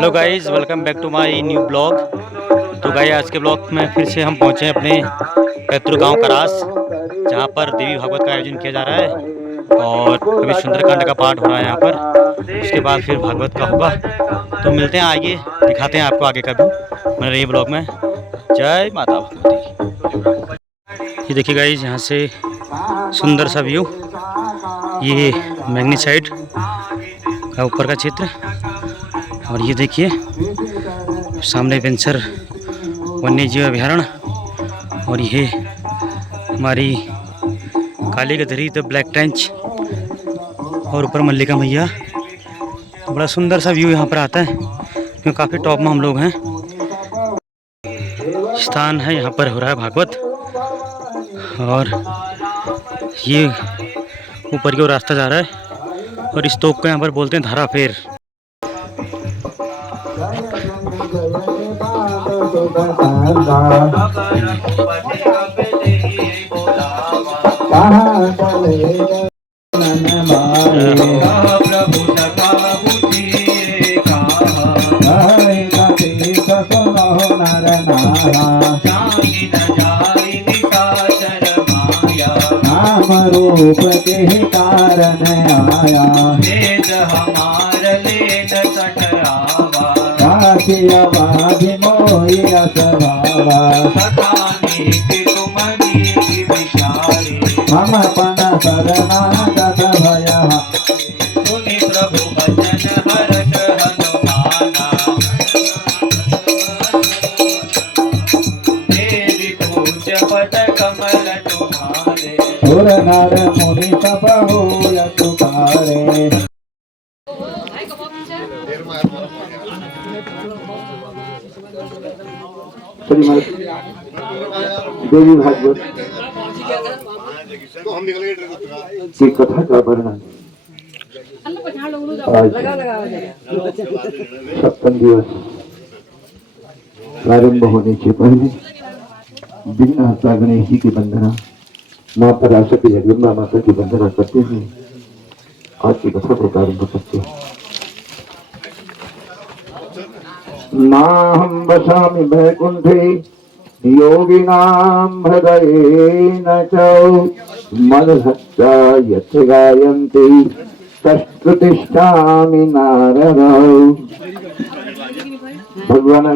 Hello guys, welcome back to my new blog. तो guys आज के ब्लॉग में फिर से हम पहुंचे हैं अपने पैतृक गांव करास, जहां पर देवी भागवत का आयोजन किया जा रहा है और अभी सुंदरकांड का पाठ हो रहा है यहाँ पर। उसके बाद फिर भागवत का होगा। तो मिलते हैं आगे, दिखाते हैं आपको आगे का व्यू बने रहिए ब्लॉग में। जय माता भगवती। ये देखिए गाइस, यहाँ से सुंदर सा व्यू, ये मैग्नीसाइड का ऊपर का क्षेत्र। और ये देखिए सामने वेंचर वन्य जीव अभ्यारण्य, और ये हमारी काली गदरी द ब्लैक ट्रेंच, और ऊपर मल्लिका मैया। बड़ा सुंदर सा व्यू यहाँ पर आता है क्योंकि काफ़ी टॉप में हम लोग हैं। स्थान है यहाँ पर हो रहा है भागवत, और ये ऊपर की ओर रास्ता जा रहा है, और इस तोप को यहाँ पर बोलते हैं धारा फेर। रूप के कारण आया हमार लेन कटरावा काशियावाधि मोहि असभावा सखानी की कुमरी की विशाली हम अपन शरणागत भया सुनि प्रभु वचन हर्ष हनुमाना देवी पूज्य पद कमल तुम्हारे सुर नर मुनि सब होय तुकारे। देवी भागवत की कथा का वर्णन आज सप्तम दिवस प्रारंभ होने से पहले विघ्नहर्ता गणेश जी की वंदना, माँ पराशक्ति जगदम्बा माता की वंदना करते हुए आज की कथा को प्रारंभ करते हैं। नाहं वसामि वैकुंठे योगिनां हृदयेन च मदभक्ता यत्र गायन्ति तत्प्रतिष्ठामि नारदौ। भगवान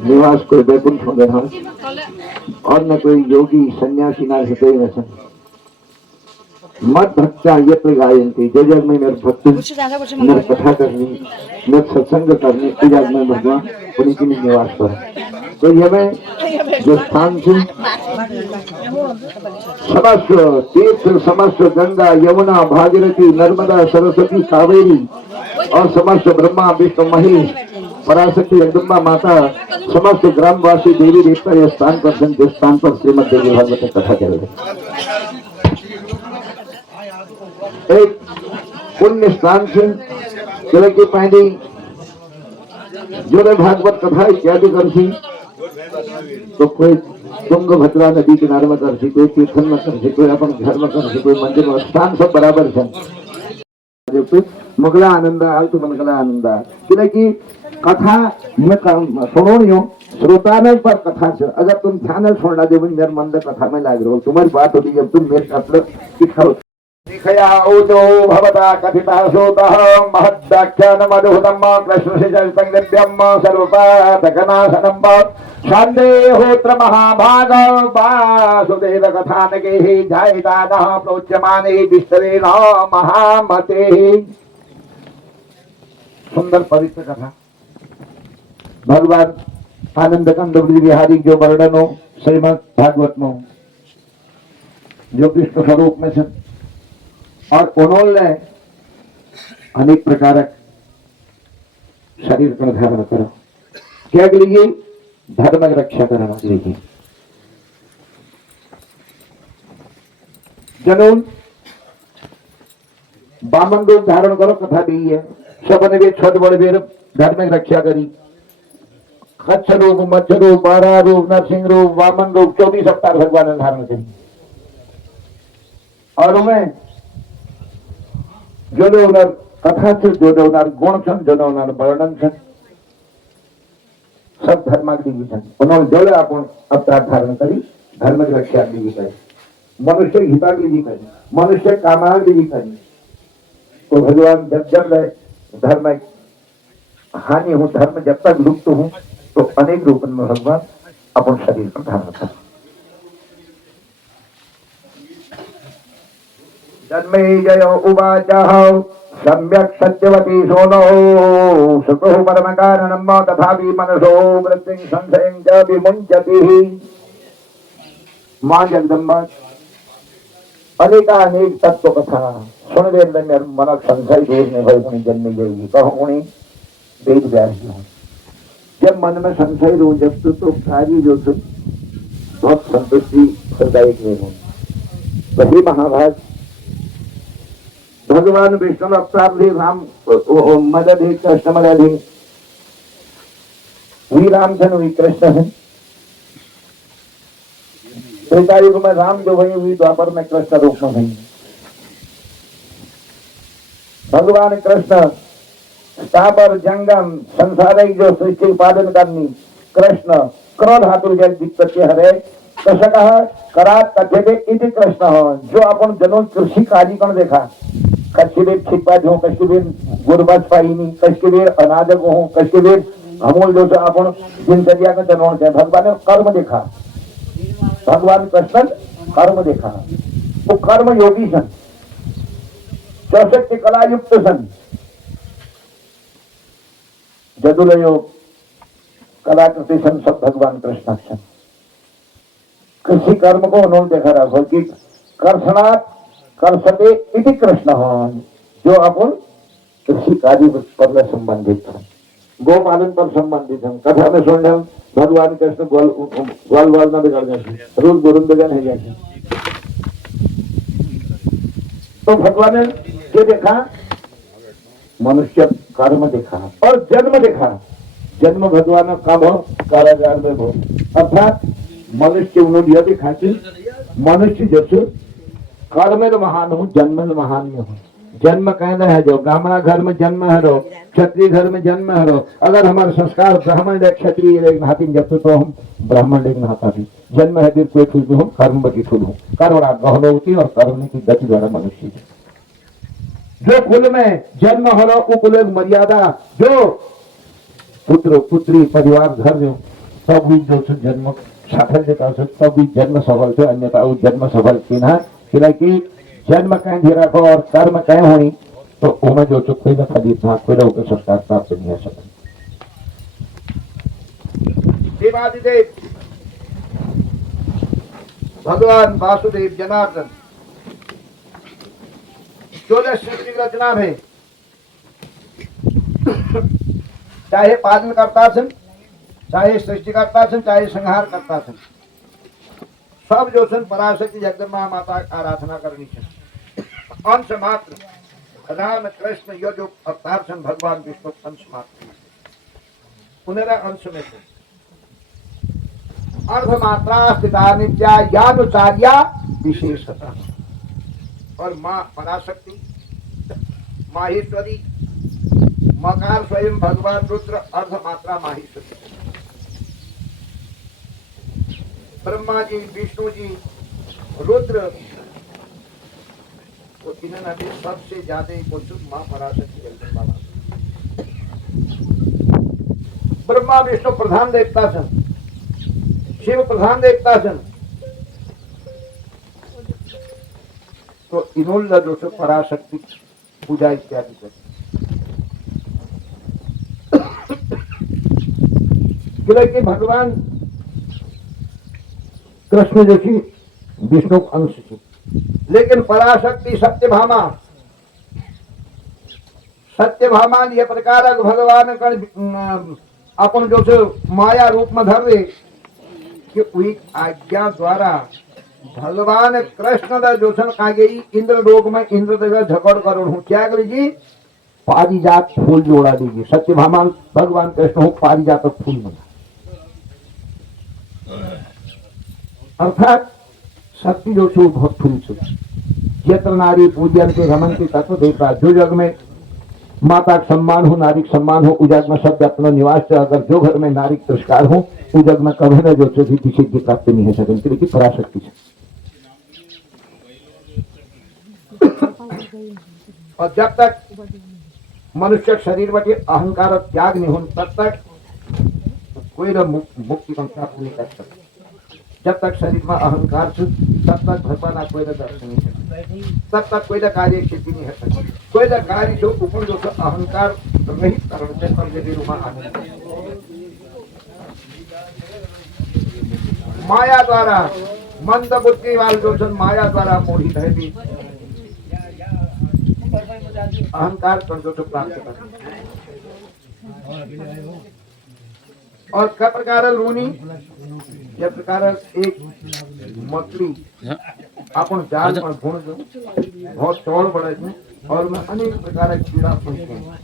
निवास कोई वैकुंठ में रहा और न कोई योगी सन्यासी ना हृदय में सन। मत भक्ता यत्र गायन्ति, जो जग में मेरे भक्त मेरे कथा करनी, मेरे सत्संग करनी, इस जग में भगवान उनकी निवास पर। तो ये में जो स्थान से समस्त तीर्थ, समस्त गंगा यमुना भागीरथी नर्मदा सरस्वती कावेरी और समस्त ब्रह्मा विष्णु महेश पराशक्ति जगदम्बा माता समस्त ग्रामवासी देवी देवता यह स्थान पर जिस स्थान पर श्रीमद देवी भागवत कथा कर रहे, एक पुण्य स्थान से चले के पहली जो भागवत कथा इत्यादि करसी, तो कोई तुंगभद्रा नदी किनारे में करसी, कोई तीर्थन में करसी, कोई अपन घर में करसी, कोई मंदिर में, स्थान सब बराबर है। मुगला आनंद आल तो मनगला आनंद कि कथा में सुनो श्रोता में पर कथा से अगर तुम ध्यान से सुनना दे मेरे मन में कथा में लाग रहे हो, तुम्हारी बात होती जब तुम मेरे मतलब भवता कथिता सोतः महद्वाख्यानमद्भुतम् कृष्णशिशल्पङ्गद्यम् सर्वपातकनाशनम् सन्देहोऽत्र महाभागः वासुदेव कथानकैः जायमानः प्रोच्यमानैः विस्तरेण महामतेः। सुंदर पवित्र कथा भगवान आनंद कंद बिहारी जो वर्णन हो श्रीमद भागवत में जो कृष्ण स्वरूप में से, और उन्होंने अनेक प्रकार शरीर पर धारण करो क्या के लिए धर्म रक्षा करना के लिए जनून बामन रूप धारण करो कथा दी है सबने भी छोट बड़े बेर धर्म रक्षा करी। कच्छ रूप मत्स्य रूप बारा रूप नरसिंह रूप वामन रूप 24 अवतार भगवान ने धारण करी, और उन्हें जो लोग કથાથી જોડવનાર ગુણ છે, જોડવનાર વર્ણન છે. सब धर्माग्नि विषय उन्होंने जोड़े आपण अवतार धारण करी धर्म की रक्षा भी करी, मनुष्य हिताग्नि भी करी, मनुष्य कामाग्नि भी करी. तो भगवान जब जब धर्म हानि हो, धर्म जब तक लुप्त हो, तो अनेक रूप में भगवान अपन शरीर पर धारण कर. जन्मे जय उवाच सम्यक सत्यवती सोनो सुतो परम कारणम तथापि मनसो वृत्तिं संशयं च विमुञ्चति. मां जगदम्बा अनेक तत्व कथा सुन देने मन संशय दूर में भय गुणी जन्मी जाएगी. कहो गुणी वेद व्यास जी हो. जब मन में संशय रो जब तो सारी जो बहुत संतुष्टि हृदय में हो. वही महाभारत भगवान विष्णु अवतार भी राम मदद ही कृष्ण मदद ही वी राम थे वी कृष्ण है. त्रेता युग में राम जो हुई वी द्वापर में कृष्ण रूप में हुई. भगवान कृष्ण स्थापर जंगम संसार जो सृष्टि उत्पादन करनी कृष्ण क्रोध हाथुर जल दिक्कत हरे कृष्ण कहा करा कथे इति कृष्ण हो. जो अपन जनों कृषि कार्य कर देखा कच्ची बेर छिपा हो, कच्ची बेर गुरबत पाई नहीं, कच्ची बेर अनाज हो, कच्ची बेर अमूल जो अपन दिनचर्या का जनों से भगवान ने कर्म देखा. भगवान कृष्ण कर्म देखा. वो कर्म योगी सन, 64 कला युक्त सन. जदुल योग कलाकृति सन सब भगवान कृष्ण सन. कृषि कर्म को उन्होंने देखा रहा कि कर्षणात् कर्षते इति कृष्ण हो. जो अपन कृषि कार्य पर संबंधित है, गो पालन पर संबंधित है. कथा में सुन भगवान कृष्ण ग्वाल वाल न बिगड़ जाए, रोज गुरुन बिगड़ है जाए. तो भगवान ने क्या देखा? मनुष्य कर्म देखा और जन्म देखा. जन्म भगवान कब हो? कारागार में हो. अर्थात मनुष्य उन्होंने यह देखा कि मनुष्य जैसे कर्म में महान हो, जन्म में महान में हो. जन्म कहना है जो गामड़ा घर में जन्म है रो, क्षत्रिय घर में जन्म है रो. अगर हमारे संस्कार ब्राह्मण क्षत्रिय नहाती जब तो हम ब्राह्मण लेकिन नहाता भी जन्म है कोई फूल हो, कर्म बकी फूल हो. कर्म गहन होती और कर्म की गति द्वारा मनुष्य जो कुल में जन्म हो वो कुल मर्यादा जो पुत्र पुत्री परिवार घर जो सब भी जो जन्म सफल देता सब भी जन्म सफल थे. अन्यथा वो जन्म सफल थी कि जन्म कहीं भी रखो और कर्म कहीं होनी तो उन्हें जो कोई न खरीद ना कोई ना संस्कार प्राप्त नहीं हो सकता. देवादिदेव भगवान वासुदेव जनार्दन 14 सृष्टि की रचना में चाहे पालन करता सन, चाहे सृष्टि करता सन, चाहे संहार करता सन, सब जो सन पराशक्ति जगदम्बा माता की आराधना करनी चाहिए. अंश मात्र राम कृष्ण यो जो अवतार सन भगवान विष्णु अंश मात्र पुनरा अंश में थे. अर्धमात्रा स्थिता नित्या यानुचार्या विशेषता. और माँ पराशक्ति माहेश्वरी मकार स्वयं भगवान रुद्र अर्धमात्रा माहेश्वरी. ब्रह्मा जी विष्णु जी रुद्र तो इन्होंने सबसे ज्यादा माँ पराशक्ति जगदम्बा. ब्रह्मा विष्णु प्रधान देवता सन, शिव प्रधान देवता सन. तो इन्होंने जो से पराशक्ति पूजा इत्यादि करती. कि भगवान कृष्ण जैसी विष्णु अंश थी. लेकिन पराशक्ति सत्यभामा ये प्रकार भगवान अपन जो से माया रूप में धर दे कि वही आज्ञा द्वारा भगवान कृष्ण जो सन आ गई इंद्र लोक में इंद्र देव झगड़ करो हूँ क्या करेगी पारिजात फूल जोड़ा देगी. सत्यभामा भगवान कृष्ण हो पारिजात फूल बना. अर्थात शक्ति जो छो बहुत फूल छो. क्षेत्र नारी पूजन के रमन के तत्व देवता जो जग में माता का सम्मान हो, नारी का सम्मान हो, उजग में शब्द अपना निवास से अगर जो घर में नारी तिरस्कार हो, उजग में कभी न जो सिद्धि सिद्धि प्राप्त नहीं है सकती की पराशक्ति से। और जब तक मनुष्य शरीर बटे अहंकार और त्याग नहीं हो, तब तक कोई न मुक्ति को प्राप्त नहीं कर सकता। जब तक शरीर में अहंकार छू, तब तक भगवान कोई न दर्शन नहीं सकता, तब तक कोई न कार्य सिद्धि नहीं हो सकती। कोई न कार्य जो ऊपर जो अहंकार रहित कारण से पर यदि रूमा आनंद माया द्वारा मंद बुद्धि वाले जो माया द्वारा मोहित है भी अहंकार पर जो प्राप्त कर। और क्या प्रकार लूनी या प्रकार एक मछली अपन जाल पर भून दो बहुत चौड़ पड़े थे और मैं अनेक प्रकार कीड़ा फंसते हैं।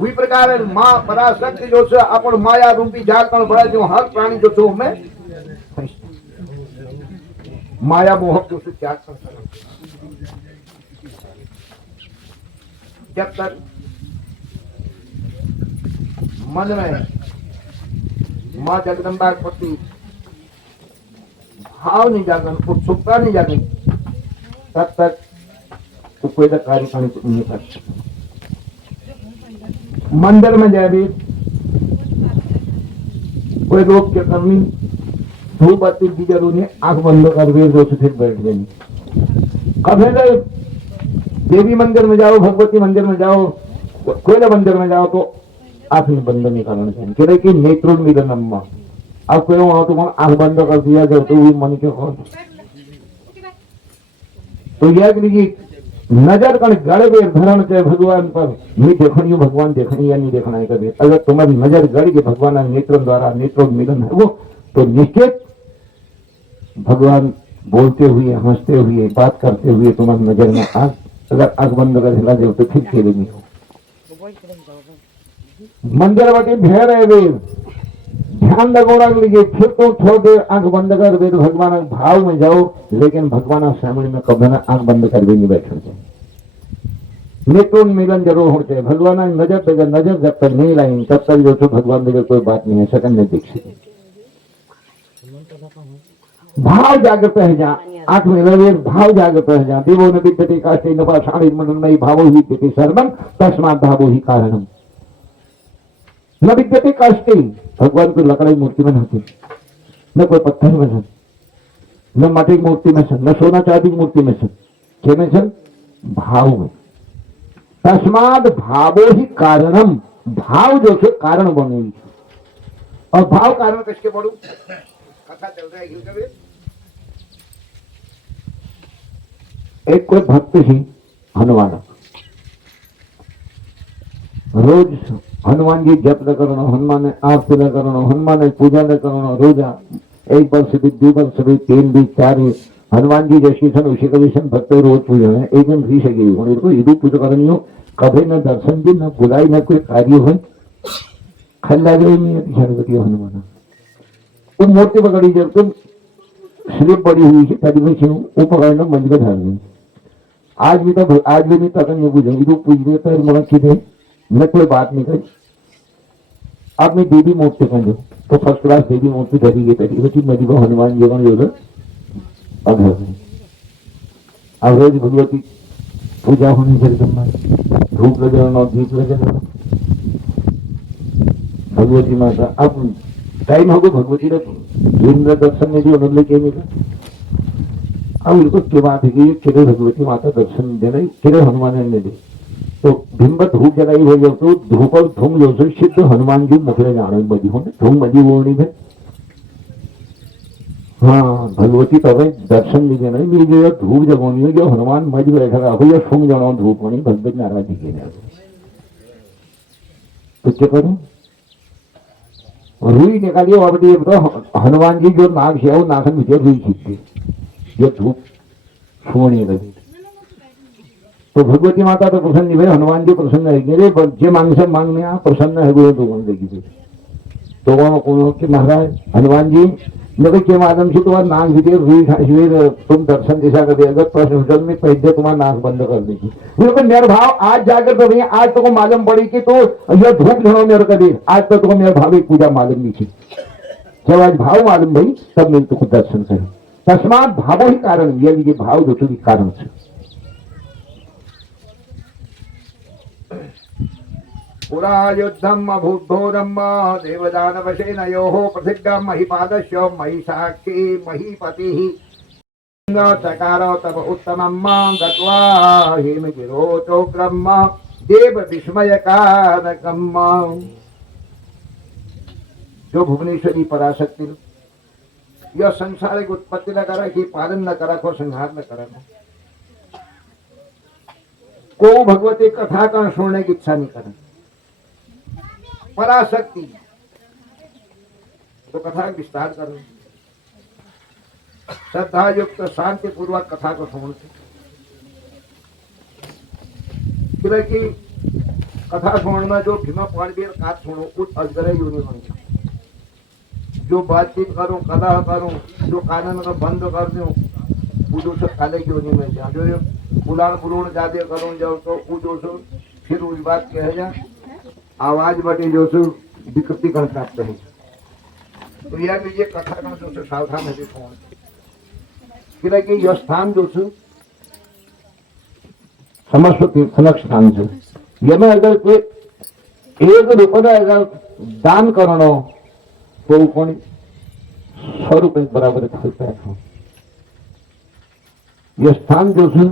वही प्रकार माँ पराशक्ति जो से अपन माया रूपी जाल पर बड़ा जो हर प्राणी जो सो में माया मोह जो से त्याग कर सकते। जब तक मन में माँ जगदम्बा के प्रति भाव नहीं जागन, उत्सुकता नहीं जागन, तब तक तो कोई कार्य नहीं कर सकता। मंदिर में जाए भी कोई रोग के करनी धूप बत्ती की जरूरी है, आंख बंद कर वे दो से फिर बैठ देनी। कभी नहीं देवी मंदिर में जाओ, भगवती मंदिर में जाओ, कोई मंदिर में जाओ तो आंख बंद नहीं करना चाहिए। कह रहे कि नेत्रोन्मीलन अम्मा, अब कोई वहां तो आंख बंद कर दिया जब तो मन के खोल तो यह नजर कण गड़ गए धरण से भगवान पर नहीं देखनी हो, भगवान देखनी या नहीं देखना है कभी। अगर तुम्हारी नजर गड़ के भगवान नेत्रों द्वारा नेत्रोन्मीलन है वो, तो निश्चित भगवान बोलते हुए, हंसते हुए, बात करते हुए तुम्हारी नजर में आग, अगर आंख बंद कर हिला जाओ तो फिर खेले नहीं हो। मंदिर बटे भेड़ है वे ध्यान लगोड़ा लीजिए, फिर तो छोड़ दे आंख बंद कर दे, तो भगवान भाव में जाओ, लेकिन भगवान सामने में कभी ना आंख बंद कर भी नहीं बैठे। नेत्रोन्मीलन जरूर होते हैं। भगवान नजर देगा, नजर जब तक नहीं लाएंगे तब तक जो तो भगवान देगा कोई बात नहीं है, सकन नहीं देख सके। भाव जागृत है जा, आंख में लगे भाव जागृत है जा। देवो न विद्यते काष्ठे न पाषाणे मनोन्मयी भावो हि विद्यते सर्वं तस्मात् भावो हि कारणम्। न विद्यते काष्ठे, भगवान को लकड़ी मूर्ति में होती, न कोई पत्थर में सन, न माटी मूर्ति में सन, न सोना चांदी मूर्ति में सन, क्या में सन? भाव में। तस्माद भावो ही कारणम, भाव जो से कारण बनेगी। और भाव कारण किसके बोलूं? कथा चल रहा है। एक कोई भक्त थी हनुमान, रोज हनुमान जी जप न करना, हनुमान आरती न करना, हनुमान पूजा न करना, रोजा एक वर्ष भी, 2 वर्ष भी, 3 भी, 4 भी, हनुमान जी जैसी सन उसी कभी सन भक्त रोज पूजा है। एक दिन भी सके होने को यदि पूजा करनी हो, कभी न दर्शन दी, न बुलाई, न कोई कार्य हो, खल्ला गई नहीं है हनुमान। वो मूर्ति पकड़ी जब तुम स्लिप बड़ी हुई थी तभी में वो पकड़ना मंज में ढाल गई। आज भी नहीं पकड़ नहीं पूछे, इधर पूछ रहे थे मुड़की थे, न कोई बात नहीं करी। अब मैं देवी मूर्ति कर तो फर्स्ट क्लास देवी मूर्ति धरी गई तरी बची मजी को हनुमान जी को अब रोज भगवती पूजा होनी जगदम्बा, धूप लगाना, दीप लगाना, भगवती माता। अब टाइम होगा भगवती ने इंद्र दर्शन में भी उन्होंने क्या मिला। अब इनको क्या बात है कि किरे भगवती माता दर्शन देना, किरे हनुमान ने दे तो भिम्ब धूप जलाई हो जाए तो धूप और धूम जो से सिद्ध हनुमान जी मुखले जाने बजी हो धूम बजी बोलनी है। हाँ भगवती तब दर्शन नहीं देना मिल गया, धूप जगोनी हो जो हनुमान मज बैठा रखो या सुन जाना धूप होनी भगवत नाराज जी के तो क्या करूं। रुई निकालिए और तो हनुमान जी जो नाग से वो नाखन भीतर रुई खींचती जो धूप सोने लगी तो भगवती माता तो प्रसन्न नहीं भाई, हनुमान जी प्रसन्न रहेंगे पर जे मांग से मांगने प्रसन्न है वो तो देगी। तो वो कि महाराज हनुमान जी मेरे के माध्यम से तुम्हारा नाक वीडियो वीर तुम दर्शन दिशा कर दिया प्रश्न में पहले तुम्हारा नाक बंद कर देगी मेरे को निर्भाव आज जाकर तो भैया आज तो मालूम पड़ी कि तो यह धूप झड़ो मेरे कभी आज तो तुमको निर्भाव की पूजा मालूम नहीं थी जब आज भाव मालूम भाई तब मैं तुमको दर्शन करूं तस्मात भावो ही कारण ये भाव दोषों के कारण से पुरा युद्धम अभूतोरम देवदानवसेनयोः प्रसिद्धम महिपादस्य महिषाक्षी महीपति चकार तब उत्तमम गत्वा हेमगिरोचोग्रम देव विस्मयकारकम जो भुवनेश्वरी पराशक्ति यह संसार की उत्पत्ति न करा कि पालन न करा को संहार न करा को भगवती कथा का सुनने की इच्छा नहीं करा पराशक्ति तो कथा विस्तार करो श्रद्धा युक्त शांति पूर्वक कथा को सुनते की कथा सुनना जो भीमा पाणवीर कात सुनो उस अजगर योनि मंगा जो बातचीत करूं कलह करूं जो कानन का बंद कर दूं वो जो सब काले योनि में जा जो पुलाण पुलूण जाते करूं जब तो वो जो सो फिर उस बात कह जा आवाज बटे जो सो विकृति कर प्राप्त है तो यह ये कथा का जो सो सावधान है सुन फिर कि यह स्थान जो सो समस्त तीर्थनक स्थान जो ये में अगर कोई एक रुपया अगर दान करनो तो कोणी 100 रुपये बराबर फल पाए यह स्थान जो है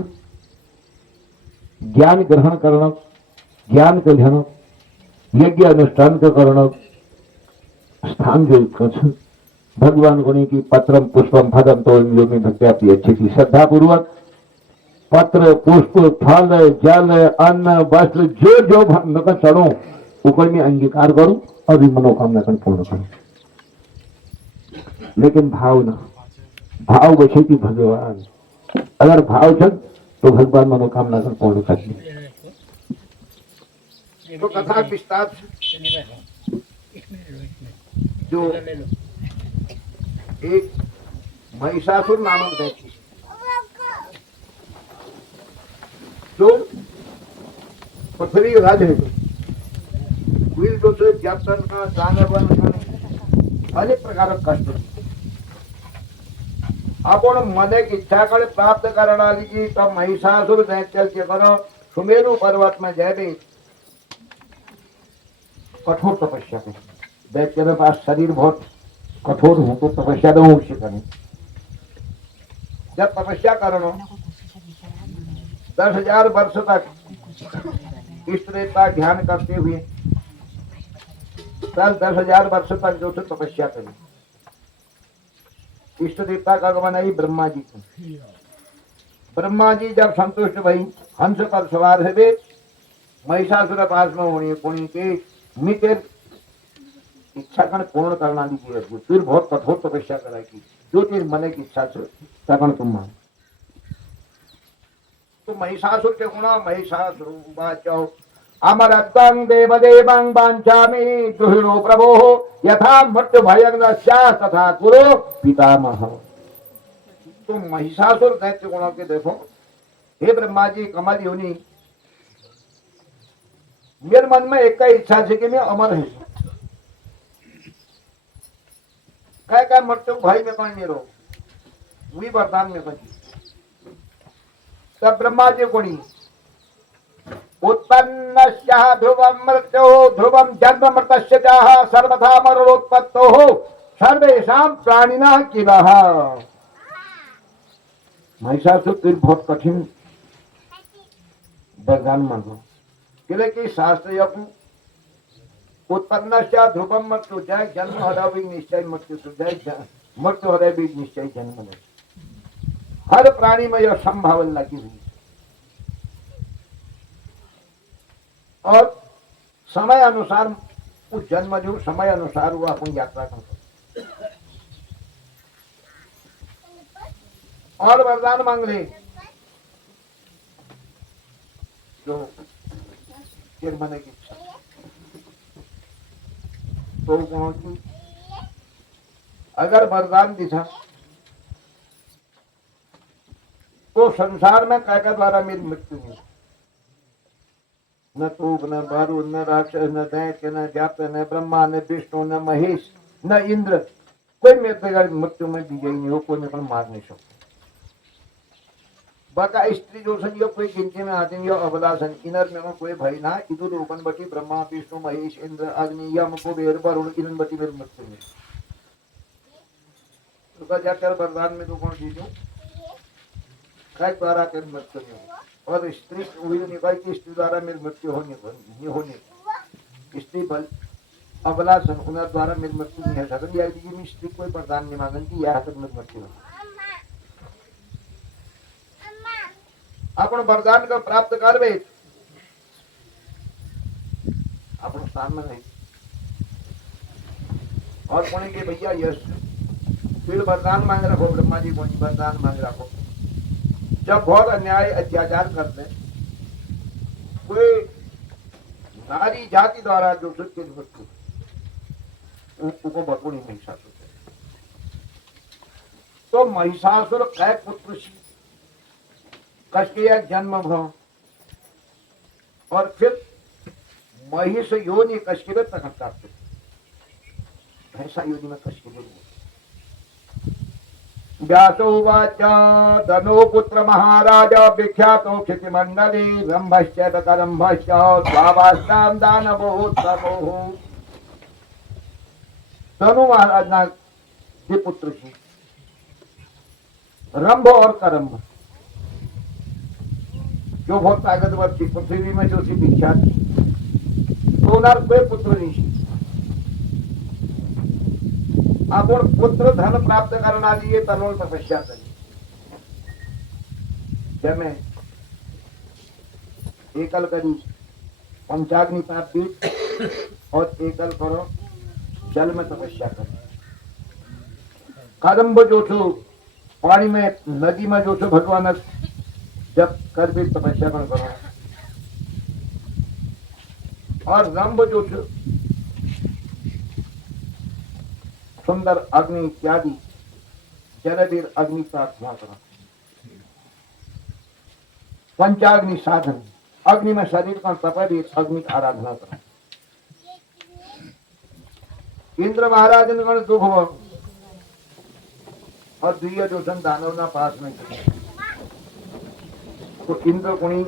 ज्ञान ग्रहण करना ज्ञान के ध्यान यज्ञ अनुष्ठान के करण स्थान जो भगवान गुणी की पत्रम पुष्पम फलम तो इन में भक्ति आपकी अच्छी थी श्रद्धा पूर्वक पत्र पुष्प फल जल अन्न वस्त्र जो जो मैं चढ़ू ऊपर में अंगीकार करूं और मनोकामना पूर्ण करूं लेकिन भाव ना भाव बचे कि भगवान अगर भाव चल तो भगवान मनोकामना पूर्ण कर तो कथा विस्तार जो एक महिषासुर नामक दैत्य जो पृथ्वी राज है वीर जो से जपन का दानवन का अनेक प्रकार कष्ट आपण मन की इच्छा कर प्राप्त करने की तो महिषासुर दैत्य के करो सुमेरु पर्वत में जाए कठोर तपस्या करें दैत्य के पास शरीर बहुत कठोर हो तो तपस्या न अवश्य करें जब तपस्या करो 10,000 वर्ष तक इष्ट देवता ध्यान करते हुए 10,000 वर्ष तक जो तपस्या करें इष्ट देवता का आगमन आई ब्रह्मा जी को ब्रह्मा जी जब संतुष्ट भई हंस पर सवार है महिषासुर पास में होने पुण्य के मित्र इच्छा कण पूर्ण करना दीजिए फिर बहुत कठोर तपस्या कराएगी जो तेरे मन की इच्छा से तकण तुम मान तो महिषासुर के गुणा महिषासुर वाचो अमरत्वं देवदेवं वाञ्छामि दुहिनो प्रभो यथा मृत्यु भयं न स्यात् तथा कुरु पितामह तो महिषासुर दैत्य गुणों के देखो हे ब्रह्मा जी कमल योनि मेरे मन में एक ही इच्छा है कि मैं अमर है क्या मृत्यु भाई में कौन नहीं रो वही वरदान में कहीं तब ब्रह्मा जी कोणी उत्पन्न ध्रुवम मृत्यु ध्रुवम जन्म मृतस्य चाह सर्वथा मरणोत्पत्तो सर्वेषां प्राणिना किलः महिषासुर फिर बहुत कठिन वरदान मांगो किले की शास्त्र उत्पन्न ध्रुवम मृत्यु जय जन्म हृदय भी निश्चय मृत्यु जय मृत्यु हृदय भी निश्चय जन्म हर प्राणी में यह संभावना लगी हुई और समय अनुसार उस जन्म जो समय अनुसार वो अपन यात्रा कर और वरदान मांग ले जो मन की इच्छा तो कौन की अगर वरदान दिशा तो संसार में काय का द्वारा मेरी मृत्यु नहीं, न तूप न बारूद न राक्षस न दैत्य न जाप्य न ब्रह्मा न विष्णु न महेश न इंद्र, कोई मेरे मृत्यु में विजय नहीं हो, कोई मेरे को मार नहीं सकता। बाका स्त्री जो सन यो कोई गिनती में आते हैं, यो अबलासन इनर में कोई भय ना, इधर रूपन बटी ब्रह्मा विष्णु महेश इंद्र अग्नि यम कुबेर वरुण इन बटी मेरे मृत्यु में। तो जाकर वरदान में तो कौन दीजू काय द्वारा कर मृत्यु नहीं हो, और स्त्री हुई निकाय की स्त्री द्वारा मेरी मृत्यु होने स्त्री बल अबलासन उनर द्वारा मेरी मृत्यु नहीं है सकती। यार जी मैं स्त्री कोई वरदान नहीं मांगन की यह तक मेरी मृत्यु हो। अपन वरदान को प्राप्त करवे अपन सामने नहीं, और कोने के भैया यश फिर वरदान मांग रखो, ब्रह्मा जी को वरदान मांग रखो। जब बहुत अन्याय अत्याचार करते कोई नारी जाति द्वारा जो सुख के मृत्यु उनको बतूनी महिषासुर, तो महिषासुर कै पुत्र कश्यप जन्म भव, और फिर महिष योनि कश्यप तक प्राप्त, ऐसा योनि में कश्यप। व्यासोवाच धनो पुत्र महाराज विख्यातो क्षितिमंडले रंभश्च करंभश्च स्वावास्तां दानवोत्तमो। धनु महाराज ना के पुत्र थे रंभ और करंभ, जो बहुत ताकतवर थी पृथ्वी में, जो थी विख्यात थी, तो उन्हें कोई पुत्र नहीं थी। अपन पुत्र धन प्राप्त करना लिए तनोल तपस्या करी। जब मैं एकल करी पंचाग्नि प्राप्त और एकल करो जल में तपस्या करी। करंभ जो छो पानी में नदी में जो छो भगवान जब कर भी तपस्या करो, और रंभ जो छो सुंदर अग्नि इत्यादि जलवीर अग्नि प्रार्थना करो। पंचाग्नि साधन अग्नि में शरीर का तपवीर अग्नि आराधना करो। इंद्र महाराज ने कहा दुख हुआ और द्विय जो सन दानव ना पास में किया, तो इंद्र गुणी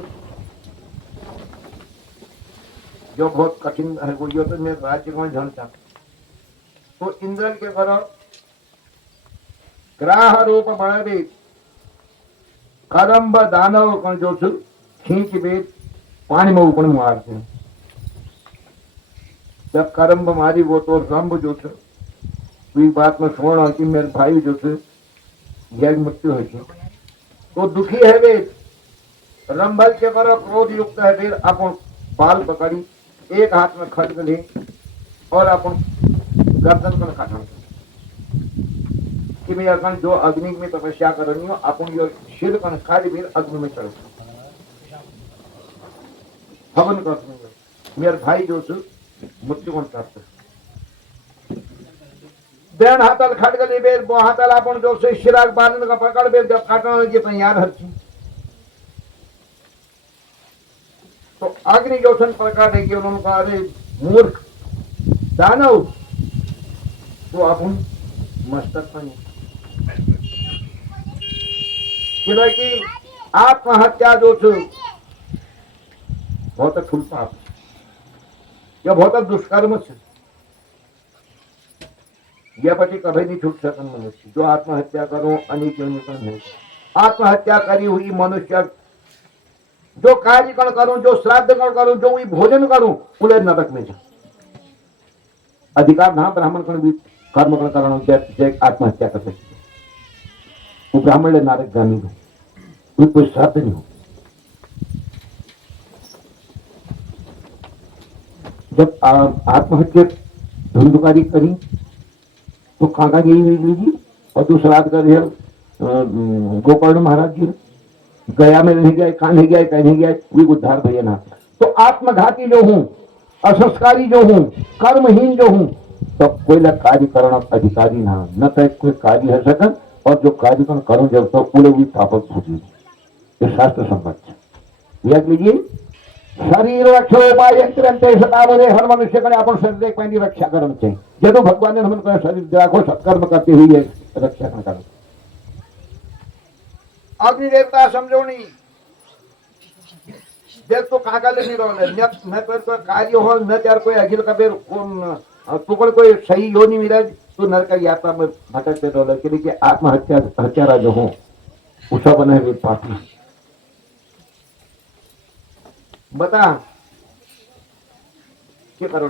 जो बहुत कठिन है वो तो मेरे राज्य में झलता, तो इंद्र के करो ग्राह रूप बड़े करंब दानव को जो खींच बेद पानी में ऊपर मारते हैं। जब करंब मारी वो तो रंभ जो बात में सुन कि मेरे भाई जो यह मृत्यु है, तो दुखी है वे रंभल के करो क्रोध युक्त है, फिर अपन बाल पकड़ी एक हाथ में खड्ग ले और अपन गर्दन पर काटना कि मैं अगर जो अग्नि में तपस्या करनी हो अपन यो शिर कन खाली भी अग्नि में चढ़ हवन करते मेरे भाई जो मृत्यु को प्राप्त देन हाथल खड़ग ले बेर वो हाथल अपन जो से शिराग बांधन का पकड़ बेर जब काटना के तैयार हर चीज, तो अग्नि जो सन प्रकार देगी उन्होंने कहा अरे मूर्ख दानव तो अपन मस्तक पर कि आत्महत्या जो बहुत ठुल पाप या बहुत दुष्कर्म से यह पति कभी नहीं छूट सकन मनुष्य। जो आत्महत्या करो अनित नहीं, आत्महत्या करी हुई मनुष्य जो कार्य कण करूं, जो श्राद्ध कण करूं, जो भोजन करूं उन्हें नरक में जा अधिकार ना ब्राह्मण कण भी कर्म कण करण जय आत्महत्या कर सकते वो ब्राह्मण ले नारक गामी में कोई श्राद्ध नहीं हो। जब आत्महत्या धुंधुकारी करी तो खाका गई लीजिए और दूसरा कर गोकर्ण महाराज जी गया में नहीं गया, कहाँ नहीं गया, कहीं नहीं गया, वे उद्धार भैया ना। तो आत्मघाती जो हूं, असंस्कारी जो हूं, कर्महीन जो हूं, तो कोई कार्य करना अधिकारी ना न तो कोई कार्य है सकन और जो कार्य करूं जब तो पूरे भी तापक भूजी ये शास्त्र सम्मत है। याद लीजिए शरीर रक्षो उपाय सतावरे हर मनुष्य कने अपन शरीर की रक्षा करना चाहिए। जदों भगवान ने हमन को शरीर राखो सत्कर्म करते हुए रक्षा करना। अग्नि देवता समझोनी देख तो कागल नहीं रहो न पर तो कार्य हो न त्यार कोई अखिल कबीर तुकड़ कोई सही यो नहीं मिला तो नरक यात्रा में भटकते रहो के लिए आत्महत्या हत्यारा जो हो उसा बने हुए पापी। बता क्या करो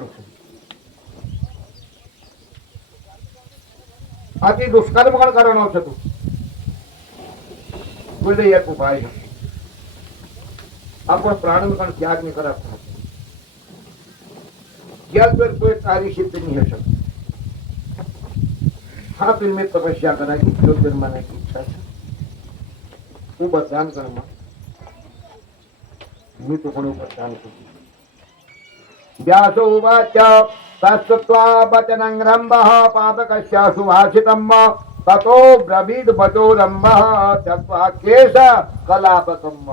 अति दुष्कर्म कौन करना हो तू बोले एक उपाय है अपन प्राण में त्याग नहीं करा ज्ञान पर कोई कार्य सिद्ध नहीं है सब। हाँ फिर में तपस्या करा कि ज्योतिर्मय की इच्छा है वो बददान करना मी तो कोण बददान कर। व्यासो उवाच तत्त्वा वचनं रम्भः पापकस्य सुभाषितम् ततो ब्रवीद बचो रम्भः त्यक्त्वा केश कलापकम्।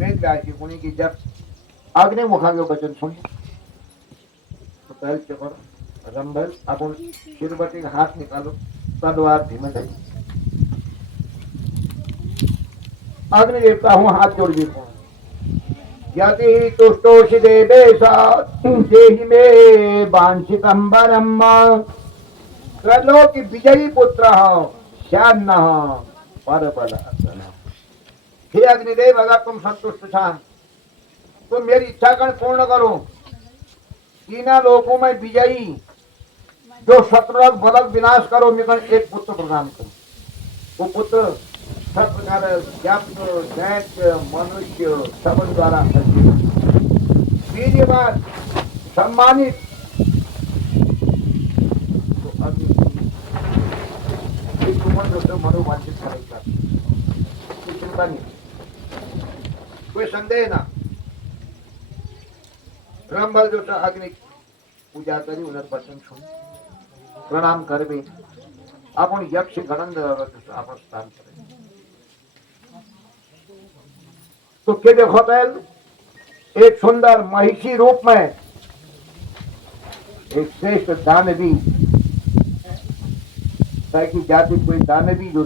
वेद व्यासी मुनि की जब अग्नि मुखांगे वचन सुन तो पहले क्या करो रंभल अपन शिरबटी हाथ निकालो तलवार धीमे धीमे अग्नि देवता हूँ हाथ जोड़ दी यदि तुष्टोषि देवेश देहि मे वांछितं वरम् त्रलो की विजयी पुत्र श्यान्न पर बल। हे अग्निदेव अगर तुम संतुष्ट था तो मेरी इच्छा कर पूर्ण करो। तीनों लोकों में विजयी जो शत्रु बलक विनाश करो मैं एक पुत्र प्रदान करो। वो पुत्र सब प्रकार दैत्य मनुष्य सब द्वारा वीर्यवान सम्मानित तो अग्नि मनोवांछित करेगा कोई चिंता नहीं कोई संदेह ना। ब्रह्मल जो अग्नि पूजा करी उन्हें वचन सुन प्रणाम कर भी अपन यक्ष गणंद अपन स्थान करें तो क्या देखो पहल एक सुंदर महिषी रूप में एक श्रेष्ठ दानवी की जाति कोई दानवी जो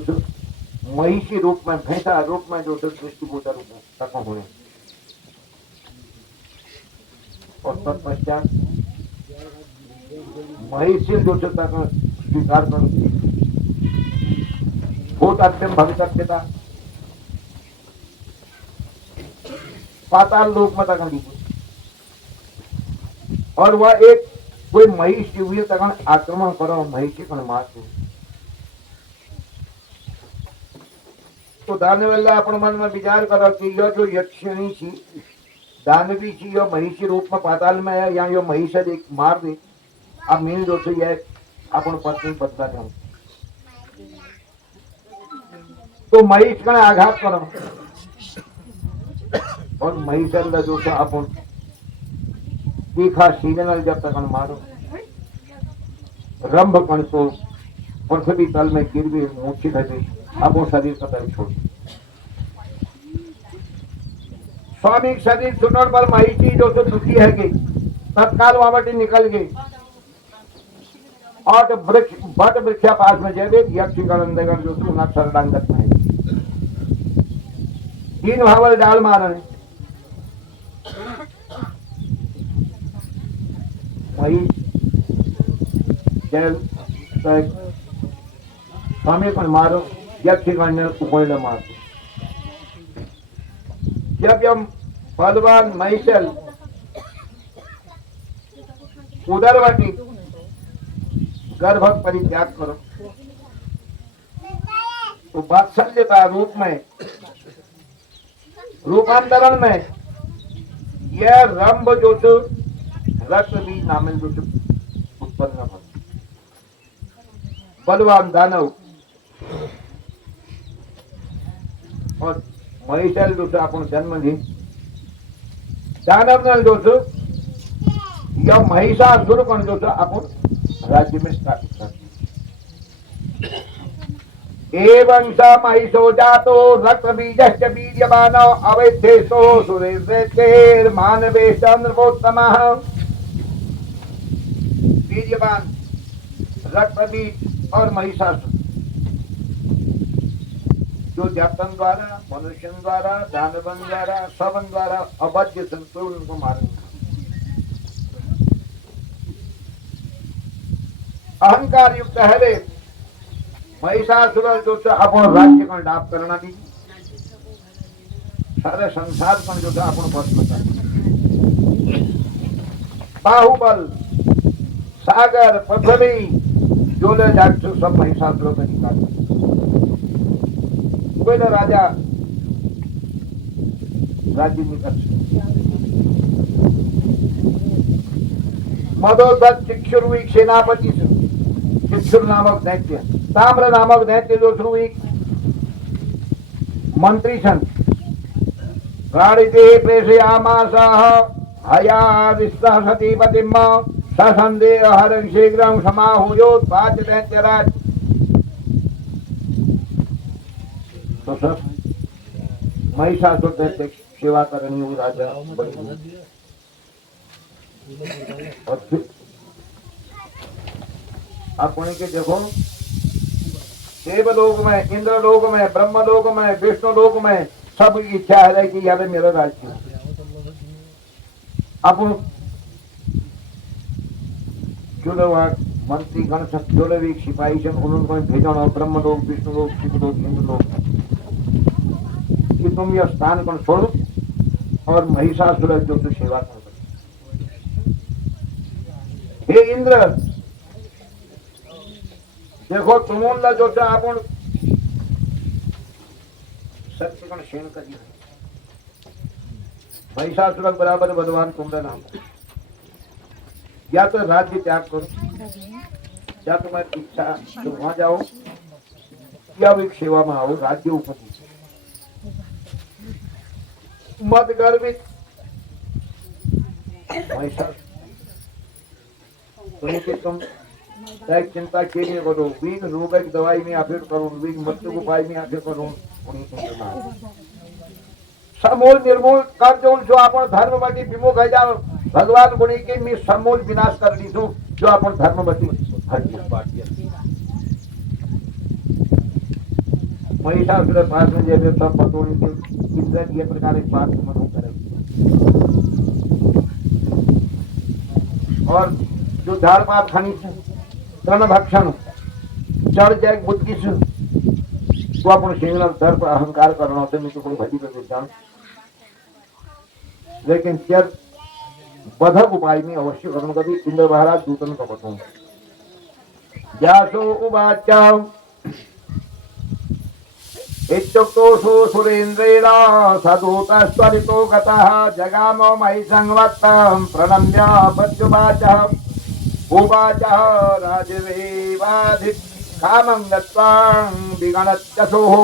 महिषी रूप में भैंसा रूप में जो दृष्टिगोचर रूप में तक हुए और तत्पश्चात महिषी जो तक स्वीकार कर भूत अत्यंत भविष्यता पाताल लोक में तक और वह एक कोई महिष हुई तक आक्रमण करो महिषी कण मार तो दानवेला अपन मन में विचार करो कि यह जो यक्षिणी थी दानवी थी यो महिषी रूप में पाताल में है या यो महिष एक मार दे अब मेन जो यह अपन पत्नी बदला जाऊं तो महिष का आघात करो और महिष जो अपन तीखा सीजनल जब तक मारो रंभ कण तो पृथ्वी तल में गिर भी मूर्छित है अब वो शरीर का तरफ छोड़ स्वामी शरीर सुनने पर महिषी जो दुखी है कि तत्काल वावटी निकल गई और बट वृक्षा पास में जब एक यक्ष गणंदगण जो सुना शरणांगत है तीन भावल डाल मारने वही जल स्वामी पर मारो यक्षगण ने उकोड़ मार जब हम बलवान महिषल उदरवती गर्भक परित्याग करो तो वात्सल्यता रूप में रूपांतरण में यह रंभ जो रक्त बीज नामन जो उत्पन्न हो बलवान दानव और महिषल जो अपन जन्म ली दानव जो यह महिषासुर कण जो अपन राज्य में स्थापित कर दिया। एवं स महिषो जातो रक्त बीजश्च बीजमानो अवैधेशो सुरेन्द्रेर मानवे चंद्रवोत्तमः। बीजमान रक्त बीज और महिषासुर जो जातन द्वारा, मनुष्य द्वारा, दानवन द्वारा, सवन द्वारा अवध्य संतुल उनको मारेंगे। अहंकार युक्त है महिषासुर जो अपन राज्य का डाप करना दी सारे संसार पर जो अपन भस्म कर बाहुबल सागर पृथ्वी जो ले जाकर सब महिषासुरों का निकाल कोई ना राजा राज्य निकल मदोदत्त चिक्षुर हुई सेनापति चिक्षुर नामक दैत्य ताम्र नामक दैत्य जो शुरू हुई मंत्री सन गाड़िते प्रेषयामासः हया विस्सह सतीपतिम ससंदेह हरं शीघ्रं समाहुयोत् पांच दैत्यराज। तो सब महिषासुर दैत्य सेवा करनी हुई राजा बनी और फिर अपने के देखो देवलोक में, इंद्रलोक में, ब्रह्मलोक में, विष्णुलोक में सब इच्छा है कि यार मेरा राज्य अपन जो मंत्री गण जो भी सिपाही से उन्होंने भेजना ब्रह्मलोक, विष्णुलोक, शिवलोक, इंद्रलोक कि तुम यह स्थान पर छोड़ो और महिषासुर जो तो सेवा कर। हे इंद्र देखो तुमोला जो अपन सत्यगण शेण कर महिषासुर बराबर भगवान तुम्हारा नाम या तो राज्य त्याग करो या तो मैं इच्छा तो वहां जाओ या एक सेवा में आओ राज्य ऊपर मत गर्वित महिषासुर तुम चिंता के लिए करो वीन रोग की दवाई में आफिर करूँ वीन मृत्यु उपाय में आफिर करूँ समूल निर्मूल कर जो जो अपन धर्मवती विमुख है जाओ भगवान गुणी के मैं समूल विनाश कर दी हूँ जो अपन धर्मवती महिषासुर पास में जैसे सब बतौनी के इंद्र ये प्रकार एक बात मनु करेगी और जो धार पात खानी तन भक्षण चढ़ जाए बुद्धि से तो अपन सिंह दर्प अहंकार करना होते मैं तो कोई भजी कर देता लेकिन चर बधक उपाय में अवश्य करना कभी इंद्र महाराज दूतन का बताऊं जासो उवाच इत्युक्तो सुरेन्द्रेण सदूतस्त्वरितो गतः जगामो मयि संवत्तं प्रणम्य पत्युवाचः उवाचः राजवेवाधि कामं गत्वां विगणत्यसुः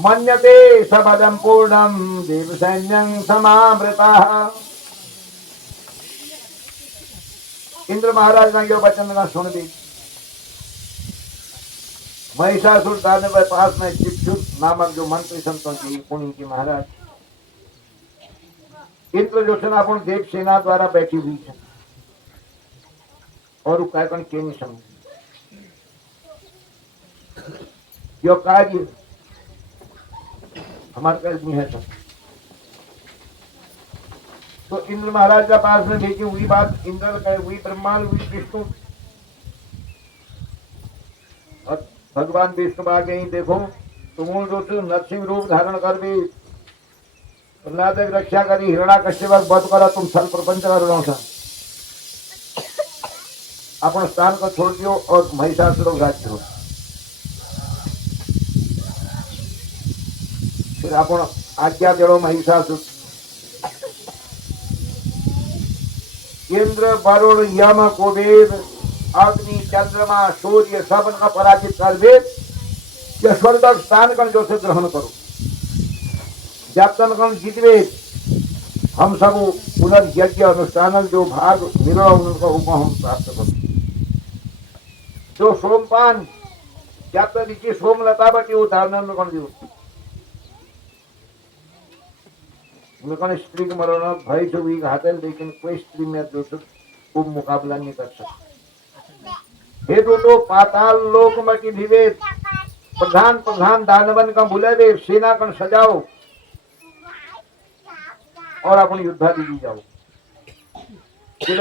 मन्यते सबदं पूर्णं देवसैन्यं समावृतः। इंद्र महाराज ने यो वचन ना सुन दी महिषासुर दानव के पास में चिक्षुर नामक जो मंत्री संतों की पुण्य की महाराज इंद्र जो सेना अपन देव सेना द्वारा बैठी हुई है और कहकन के नहीं समझ यो कार्य हमारे कार्य नहीं है सब तो इंद्र महाराज का पास में भेजी हुई बात इंद्र कहे हुई ब्रह्मा हुई विष्णु और भगवान विष्णु आ गई देखो तुम जो नरसिंह रूप धारण कर भी प्रहलाद की रक्षा करी हिरण्याकश्यप वध करा तुम सल प्रपंच करो था अपन स्थान को छोड़ दियो और महिषासुर राज्य हो फिर अपन आज्ञा देड़ो महिषासुर इंद्र वरुण यम कुबेर अग्नि चंद्रमा सूर्य सब का पराजित कर दे स्वर्ग स्थान कण जो से ग्रहण करो जब जीतवे हम सब पुनर्यज्ञ अनुष्ठान जो भाग निर्णय उनका हम प्राप्त करो जो सोमपान ज्ञात रीति सोमलता बटी उदाहरण में कौन दियो उनका स्त्री के मरण भय जो भी घाते लेकिन कोई स्त्री में जो वो मुकाबला नहीं कर सकता हे तो पाताल लोक में की विवेक प्रधान प्रधान दानवन का बुले दे सेना कण सजाओ और अपन युद्धा दी जाओ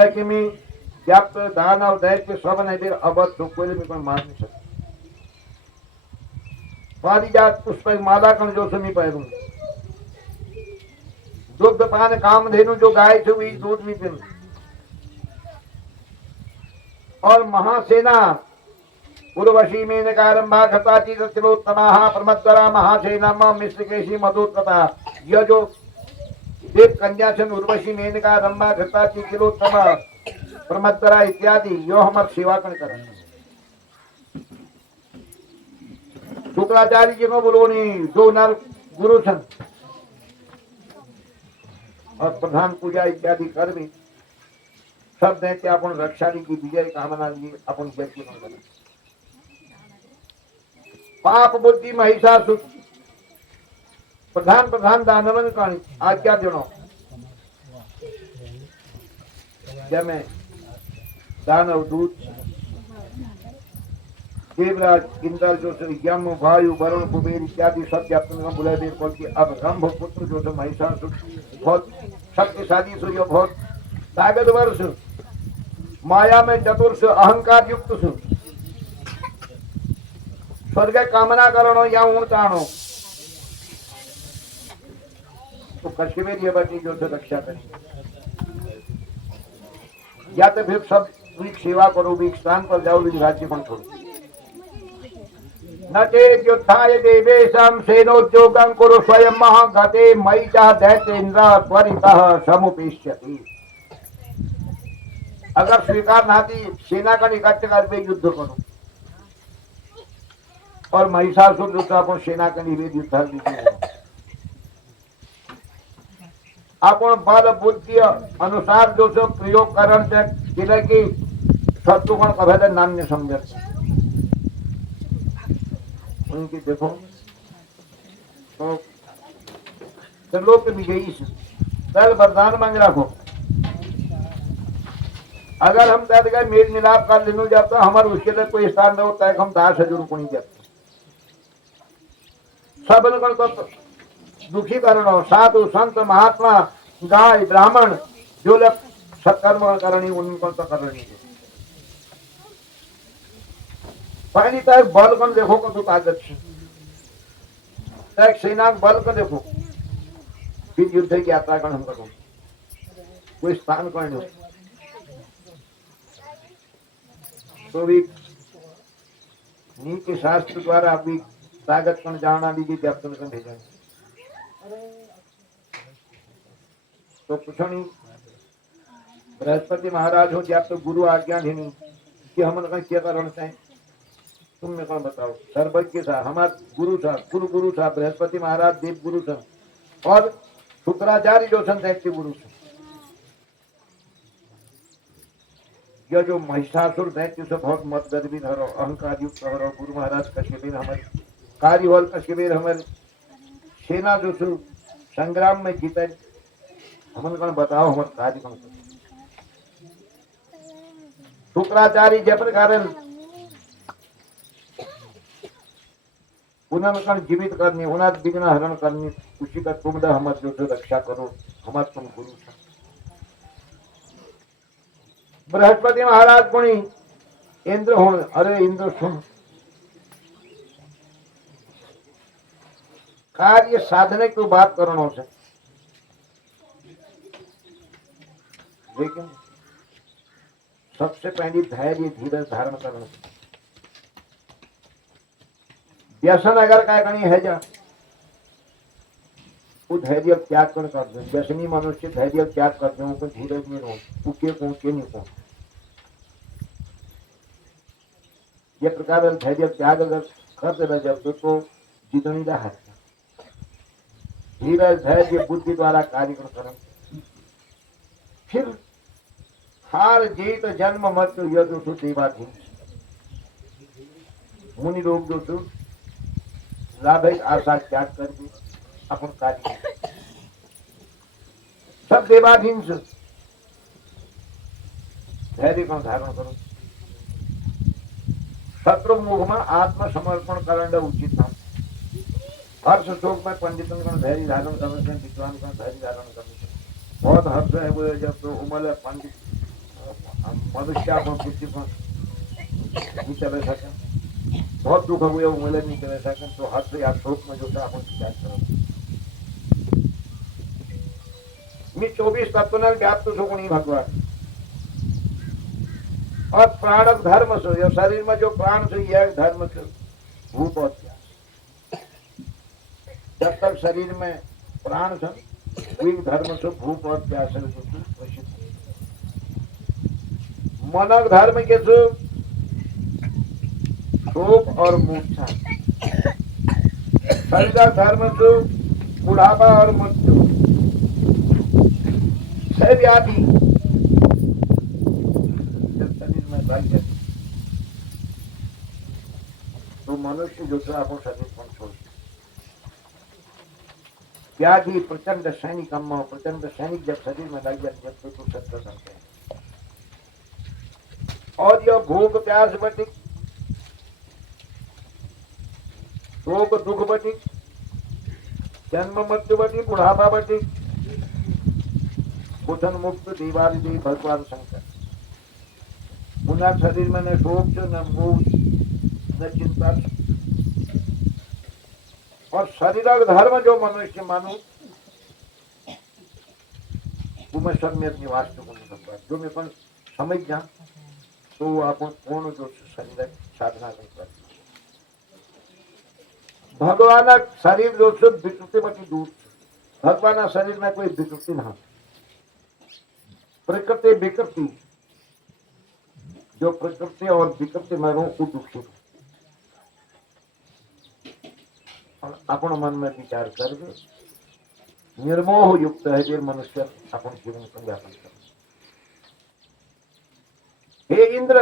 कि मैं व्याप्त दान और दैत्य सब नहीं दे अवध तो कोई में मार नहीं सकता पारिजात पुष्प माला कण जो समी पैरूं दुग्ध पान काम धेनु जो गाय से हुई दूध भी पीऊं और महासेना उर्वशी मेनकारंभा घटाची तिलोत्तमा प्रमद्वरा महासेना मिश्रकेशी मधुत्तता यह जो देव कन्यासन उर्वशी मेनका रंभा घटाची तिलोत्तमा प्रमद्वरा इत्यादि यो हमार सेवा कर शुक्राचार्य जी को बोलो नहीं जो नर गुरु सन और प्रधान पूजा इत्यादि कर भी सब दैत्य अपन रक्षा की विजय कामना ली अपन यज्ञ करें पाप बुद्धि महिषासुर प्रधान प्रधान दानवन का आज्ञा जनो जमे दानव दूत देवराज इंद्र जो यम वायु वरुण कुबेर इत्यादि सब व्याप्त बुलाए दे बोलती अब रंभ पुत्र जो महिषासुर बहुत शक्तिशाली सूर्य बहुत ताकतवर सु माया में चतुर से अहंकार युक्त सु स्वर्ग कामना करो या ऊण ताणो तो कश्मीर ये बची जो से रक्षा करेंगे या तो फिर सब वीक सेवा करो वीक स्थान पर जाओ वीक राज्य पर छोड़ो न चेत युद्धाय देवेशम सेनोद्योगं कुरु स्वयं महागते मयि च दैत्येन्द्र त्वरितः समुपेष्यति अगर स्वीकार नाती सेना का इकट्ठा करके युद्ध करो और महिषासुर दूसरा अपन सेना का निवेद युद्ध अपन बल बुद्धि अनुसार जो सब प्रयोग करण से कि शत्रुगण कभे नान्य समझ उनकी देखो तो त्रिलोक विजयी कल वरदान मांग रखो अगर हम दर्द का मेल मिलाप कर लेने जाते हमारे उसके लिए कोई स्थान न होता है हम 10,000 को नहीं जाते सब लोगों को दुखी करो साधु संत महात्मा गाय ब्राह्मण जो लोग सत्कर्म करनी उनको तो करनी पहली तक बल को देखो को ताकत तक सेना बल को देखो फिर युद्ध की यात्रा कर हम करो कोई स्थान को नहीं तो भी नीति शास्त्र द्वारा अभी ताकत को जाना लीजिए व्याप्त को भेजा तो पूछो नहीं बृहस्पति महाराज हो जब तो गुरु आज्ञा देनी कि हम क्या करना चाहिए तुम में कौन बताओ सर्वज्ञ था हमारे गुरु था गुरु था बृहस्पति महाराज देव गुरु था और शुक्राचार्य जो सन दैत्य गुरु थे यह जो महिषासुर दैत्य से बहुत मत गर्वी धरो अहंकार युक्त हो गुरु महाराज का शिविर हमारे कार्यवल का शिविर हमारे सेना जो संग्राम में जीते हम कौन बताओ हमारे कार्य कौन शुक्राचार्य जय प्रकार उन्होंने जीवित करनी उन्हें विघ्न हरण करनी उसी का तुम हमारे जो रक्षा करो हमारे तुम गुरु बृहस्पति महाराज गुणी इंद्र हो अरे इंद्र सुन कार्य साधने की बात करना से लेकिन सबसे पहली धैर्य धीरज धारण करना व्यसन अगर काय कहीं है जा वो धैर्य त्याग कर दे व्यसनी मनुष्य धैर्य त्याग कर दे उनको धीरज नहीं हो के नहीं को ये प्रकार धैर्य त्याग अगर कर देना जब तो जितनी है धीरज धैर्य बुद्धि द्वारा कार्य कर फिर हार जीत जन्म मृत्यु यह जो देवा थी मुनि लोग जो थे लाभक आशा त्याग करके अपन कार्य किए। सब देवाधीन से धैर्य को धारण करो। शत्रु मुख में आत्मसमर्पण करना उचित था। हर्ष शोक में पंडितन का धैर्य धारण करने से, विद्वान का धैर्य धारण करने से बहुत हर्ष है वो जब तो उमल पंडित मनुष्य बुद्धि को नहीं चले सके, बहुत दुख हुए उमल नहीं चले सके, तो हर्ष या शोक में जो था अपन विचार करो। मैं 24 तत्व व्याप्त सुगुणी भगवान और प्राणक धर्म से, या शरीर में जो प्राण से यह धर्म से भूप और प्यास। जब तक शरीर में प्राण से धर्म से भूप और प्यास मनक धर्म के शोक और मूर्छा, शरीर धर्म से बुढ़ापा और मृत्यु, व्याधि जब शरीर में लग जाती तो मनुष्य जो था वो शरीर पर छोड़ व्याधि प्रचंड सैनिक अम्मा, प्रचंड सैनिक जब शरीर में लग जाते जब तो सत्य करते हैं। और यह भूख प्यास बटिक, शोक दुख बटिक, जन्म मृत्यु बटिक, बुढ़ापा बटिक, कुठन मुक्त दीवारी देव भगवान शंकर। पुनः शरीर में न शोक न मोह न चिंता। और शरीर धर्म जो मनुष्य मानो तुम्हें सम्यक निवास जो मैं पण समझ जा तो आप पूर्ण जो शरीर साधना नहीं कर। भगवान शरीर जो विकृति बटी दूर, भगवान शरीर में कोई विकृति ना, प्रकृति विकृति, जो प्रकृति और विकृति में रहूं वो दुखी। अपन मन में विचार कर निर्मोह युक्त है जो मनुष्य अपन जीवन को व्यापन कर। हे इंद्र,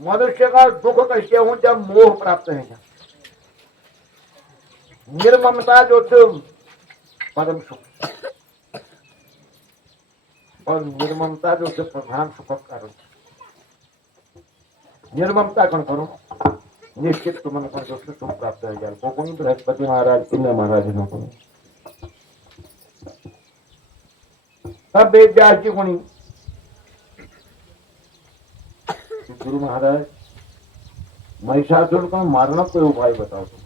मनुष्य का दुख कैसे हो जब मोह प्राप्त है। निर्ममता जो परम सुख और निर्ममता जो प्रधान सुख कारण। निर्ममता कौन करो निश्चित तुम मन जो सुख प्राप्त है यार वो कोई बृहस्पति महाराज इंद्र महाराज ने को तब वेद व्यास जी गुणी गुरु महाराज महिषासुर को मारना कोई उपाय बताओ तुम।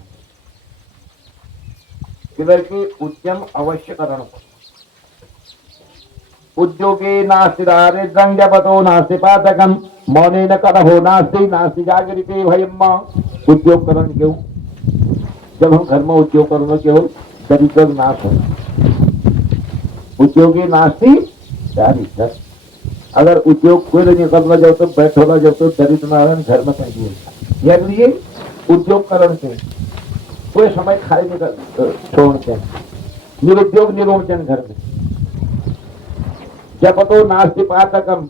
किधर की उद्यम अवश्य करना उद्योगे नास्ति दारिद्र्यं जपतो नास्ति पातकं मौनेन करहो नास्ति नास्ति जागरिते भयम्। उद्योग करण क्यों? जब हम घर में उद्योग करेंगे केवल दरिद्र नाश हो। उद्योगे नास्ति दारिद्र्यं, अगर उद्योग कोई नहीं करना जाओ तो बैठोला जाओ तो दरिद्र नारायण घर में कहीं नहीं। यह लिए उद्योग करण से कोई समय खाए नहीं छोड़ते हैं। निरुद्योग निरोचन घर में जब तो नास्ति पातकम,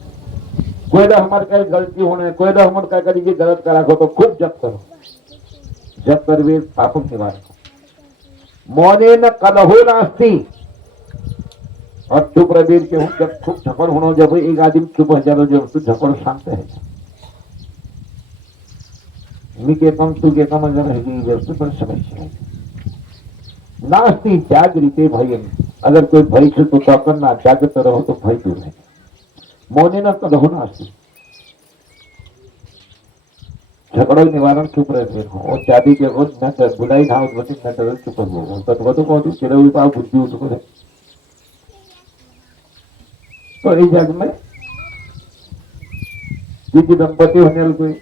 कोई हमारे कहीं गलती होने, कोई हमारे क्या करेगी गलत करा को तो खूब जप करो, जब कर वे पापों के बारे में। मौने न कलहो नास्ति, और चुप रहे के हूँ जब खूब झपड़ होना, जब एक आदमी चुप हो जाओ जब तो झपड़ शांत है। मी के कम तू के कम अगर रहेगी जब तो बड़ी समस्या है। नास्ति जागृते भयम, अगर कोई भय से तो करना जागृत रहो तो भय दूर है। मौने न कलहो नास्ति, झगड़ो निवारण चुप रहते हो। और चादी के रोज मैं बुलाई था उस बच्चे मैं डर चुप हो तत्व तो कहती चिड़े हुई पाओ बुद्धि उसको है। तो इस जग में किसी दंपति होने वाले कोई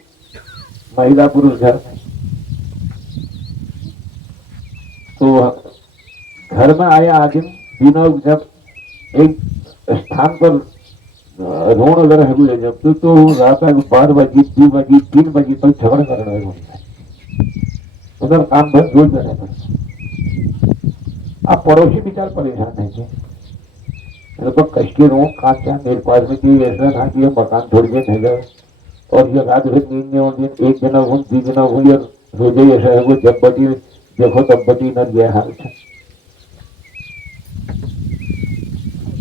महिला पुरुष घर में, तो घर में आया आदमी दिनों जब एक स्थान पर रोण अगर है जब तो रात 12 बजे 2 बजे 3 बजे तक झगड़ा कर रहे होता है। उधर काम भर रोज करना पड़ता। आप पड़ोसी विचार परेशान है तो कष्टी रो कांचा मेरे पास में कि ऐसा था कि मकान छोड़ के भेजा और ये रात भर नींद नहीं होती, एक दिन हो दी दिन हुई और रोजे ऐसा है वो जब बटी देखो तब बटी न गया हाल था।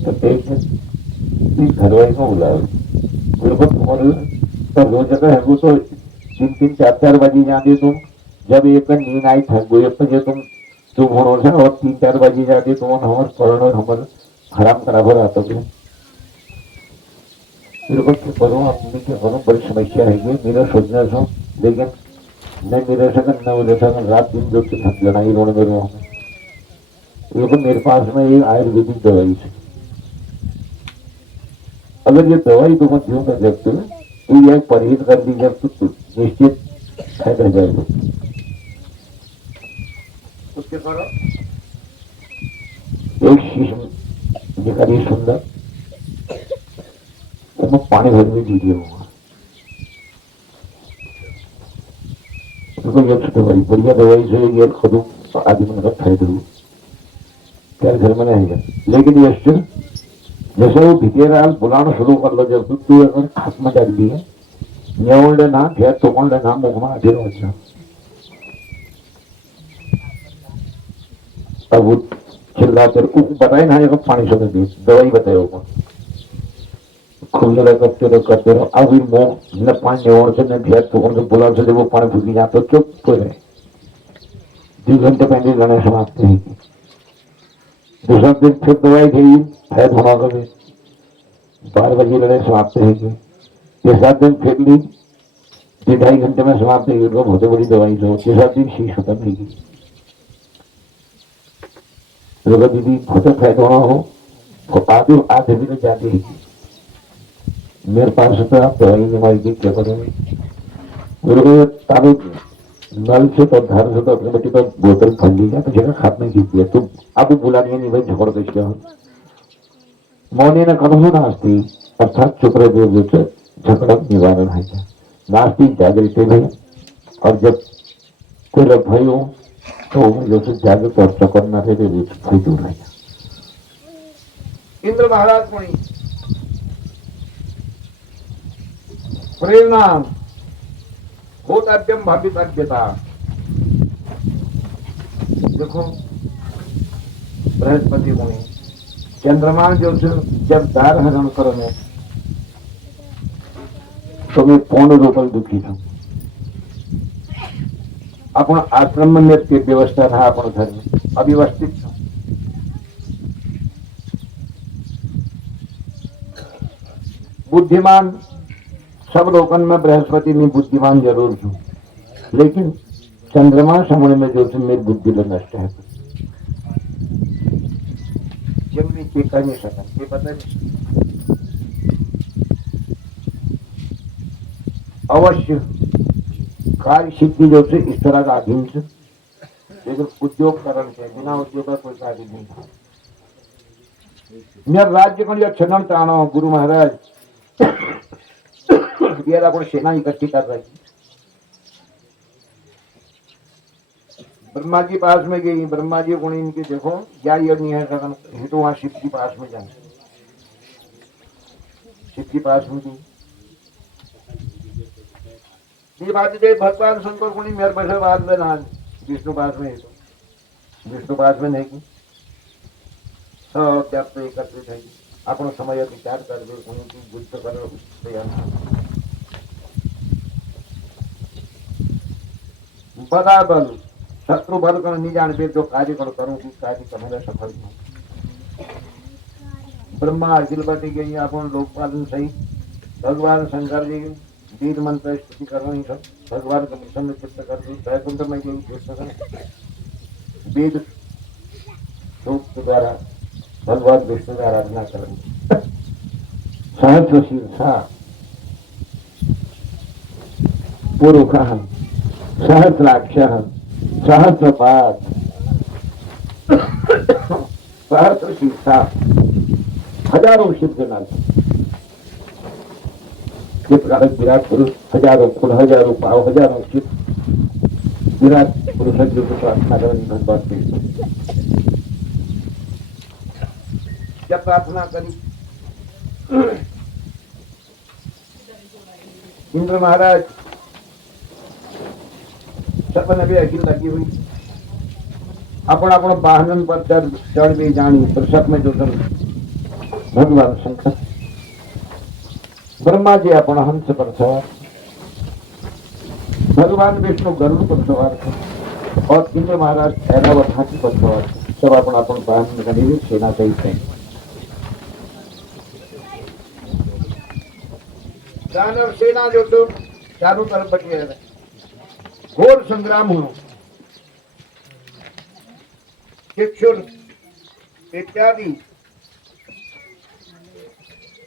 तो एक दिन घरवाई को बुलाओ बिल्कुल तुम्हारे तो रोज अगर है वो तो 3-3 4-4 बजे जाते तुम, जब एक नींद आई था वो एक बजे तुम भरोसा और 3-4 बजे जाते तुम हमारे पढ़ और हमारे हराम खराब हो रहा था। बिल्कुल क्या करूँ अपनी क्या करूँ, बड़ी समस्या है ये मेरा सोचना था, लेकिन न मेरे से न मेरे से रात दिन जो लड़ाई रोड में रहा हूँ। बिल्कुल मेरे पास में ये आयुर्वेदिक दवाई है, अगर ये दवाई तुम जीव में देखते हो तो यह परहेज कर दी जब तो निश्चित फैल रह जाएगा। उसके करो एक शीश निकालिए सुंदर, तो पानी भर में दीजिए होगा तो ये दवाई बढ़िया दवाई से ये खुद आदमी का फायदा हो क्या घर में रहेगा। लेकिन ये स्टिल जैसे वो भितेराल बुलाना शुरू कर लो, जब तू अगर हाथ में डाल दी है न्योंडे ना घेर तोड़े ना मुख में अधेर हो जाए, अब वो चिल्लाते बताए ना जब पानी से दी दवाई बताए होगा खूब जरा करते रहो अब न पानी न्योड़ से न घेर तोड़ से बुला से वो पानी फूकी जाते चुप हो रहे 2 घंटे पहले गणेश समाप्त है। दूसरा दिन फिर दवाई गई फैद होना कभी 12 बजे लड़ाई समाप्त है। तीसरा दिन फिर ली 2-2.5 घंटे में समाप्त है, बहुत बड़ी दवाई दो। तीसरा दिन शीश खत्म नहीं की दीदी बहुत फैद होना हो तो आधे भी तो जाती है मेरे पास तो आप दवाई नहीं क्या करोगे ताबे नल से तो घर से तो अपने बेटी तो बोतल फल ली जाए तो जगह खात नहीं कीजिए तो अब बुला दिया नहीं भाई झगड़ कैसे क्या मौनी ने कदम नास्ती अर्थात चुप रहे झगड़ा निवारण है नास्ती जागृत है। और जब कोई भाई हो तो जो से जागृत और चकरना थे भाई दूर है। इंद्र महाराज को प्रेरणा भूताद्यम भाविताद्यता देखो बृहस्पति मुनि चंद्रमा जो जब दार हरण करो तो मैं पूर्ण रूप में दुखी था। अपन आश्रम में व्यवस्था था अपन घर में अव्यवस्थित था। बुद्धिमान सब लोगन में बृहस्पति में बुद्धिमान जरूर हूं, लेकिन चंद्रमा समय में जो मेरी बुद्धि में नष्ट है जमनी के कर नहीं सका ये पता नहीं। अवश्य कार्य सिद्धि जो से इस तरह का अधीन से, लेकिन उद्योग करण से बिना उद्योग का कोई कार्य नहीं था। मेरा राज्य को जो छनन टाणो गुरु महाराज को सेना इकट्ठी कर रही। ब्रह्मा जी पास में गई, ब्रह्मा जी को इनकी देखो क्या ये नहीं है सगन ये तो वहां शिव जी पास में जाए, शिव जी पास में गई ये बात दे भगवान शंकर को मेरे पैसे बाद में ना विष्णु पास में है तो विष्णु पास में नहीं की सब जब तो एकत्रित है अपना समय विचार कर दे उनकी बुद्ध करो बड़ा बल शत्रु बल कर नहीं जानते जो कार्य करो कि कार्य कमेगा सफल हो। ब्रह्मा अखिलपति गई अपन लोकपालन सही भगवान शंकर जी वीर मंत्र स्तुति कर रही सब भगवान का मिशन में चित्त कर दी वैकुंठ में गई वेद सूक्त द्वारा भगवान विष्णु की आराधना करें। सहस्र शीर्षा पुरुष सहस्राक्ष सहस्रपाद सहस्र शीर्षा हजारों शिव के नाम विराट पुरुष हजारों कुल हजारों पाव हजारों शिव विराट पुरुष जो प्रार्थना करें भगवान विष्णु जब प्रार्थना करी इंद्र महाराज सपन भी अखिल लगी हुई अपन अपन वाहन पर चढ़ भी जानी प्रसव में जो भगवान शंकर ब्रह्मा जी अपन हंस पर सवार, भगवान विष्णु गरुड़ पर सवार थे और इंद्र महाराज ऐरावत हाथी पर सवार थे। सब अपन अपन वाहन में सेना सहित थे। दानव सेना जो तो चारों तरफ बटी रहे, घोर संग्राम हुआ। चक्षुर इत्यादि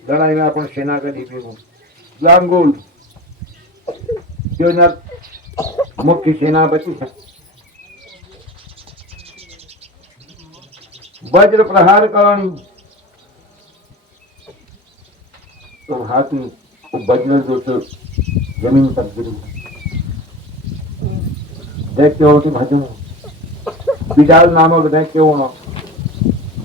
लड़ाई में अपन सेना का दीपे हो लांगोल जो मुख्य सेना बची है। वज्र प्रहार करनी तो हाथी वो वज्र जो तो जमीन पर गिरी। देखते हो कि भजन बिडाल नामक देखते हो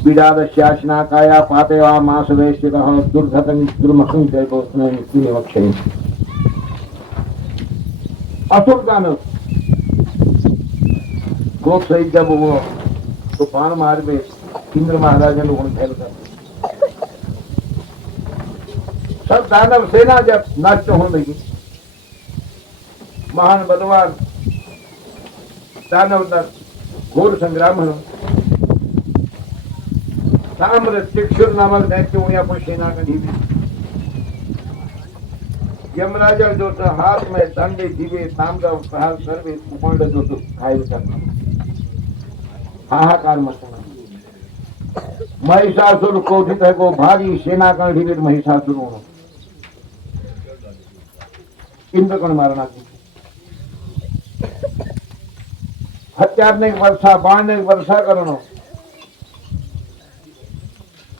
बिडाल शासना काया पाते वा मास वेश्य दुर्घटन दुर्मखं जयको स्नेह वक्षय असुर दानव क्रोध सहित जब वो तो बाण मार में इंद्र महाराज ने लोगों फैल कर सब दानव सेना जब नष्ट होने लगी, महान बलवान दानव दल घोर संग्राम हो। ताम्र चक्षुर नामक दैत्य हुआ पर सेना का ढीबे यमराजा जो तो हाथ में दंड दिवे ताम्र प्रहार सर्वे उपंड जो तो घायल करना हाहाकार मचना। महिषासुर क्रोधित है को भारी सेना का ढीबे महिषासुर होना इंद्र कण मारना की हत्यार ने वर्षा बाण ने वर्षा करना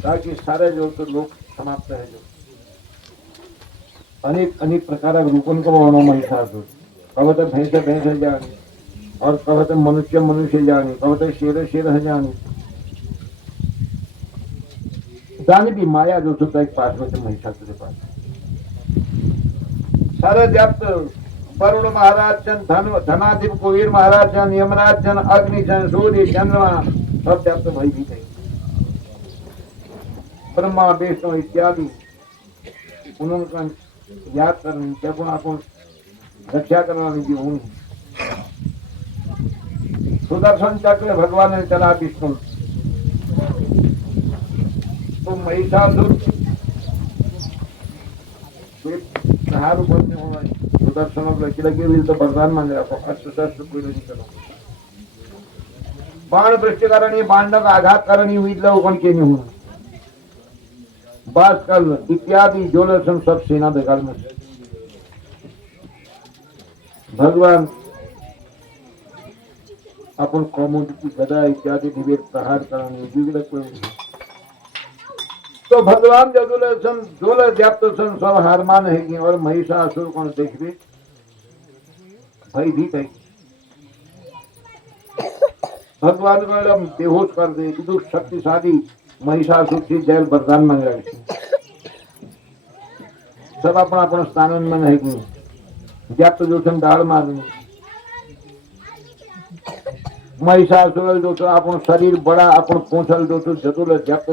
ताकि सारे जो तो लोग समाप्त है। जो अनेक अनेक प्रकार रूपन को वर्णो महिषासुर कवत भैंस भैंस जानी और कवत मनुष्य मनुष्य जानी कवत शेर शेर जानी जानी भी माया जो सुता एक पास में महिषासुर के पास सारे व्याप्त वरुण महाराज चंद धनाधिप कुबेर महाराज चंद यमराज चंद अग्नि चंद सूर्य चंद्रमा सब व्याप्त भय भी थे। ब्रह्मा विष्णु इत्यादि उन्होंने याद करनी जब आपको रक्षा करवानी जी हुई। सुदर्शन चक्र भगवान ने चला विष्णु तो महिषासुर सुदर्शन लगी हुई तो वरदान मांग रहा अस्त्र शस्त्र कोई नहीं करो बाण वृष्टि करनी बांडव आघात करनी हुई लोगों के नहीं हुआ बासकल इत्यादि जोलसन सब सेना दगाल में भगवान अपन कौमुद की गदा इत्यादि विवेक प्रहार कराने विवेक कोई तो भगवान जदुलसन जोल व्याप्त सन सब हार मान है और महिषासुर कौन देखिए भयभीत है। भगवान मैडम बेहोश कर दे विदुर शक्तिशाली महिषासुर से जैल वरदान मांग रहे सब अपना अपना स्थान में है कि व्याप्त जो डाल मारनी महिषासुर जो तो अपन शरीर बड़ा अपन पहुंचल जो तो जतुल व्याप्त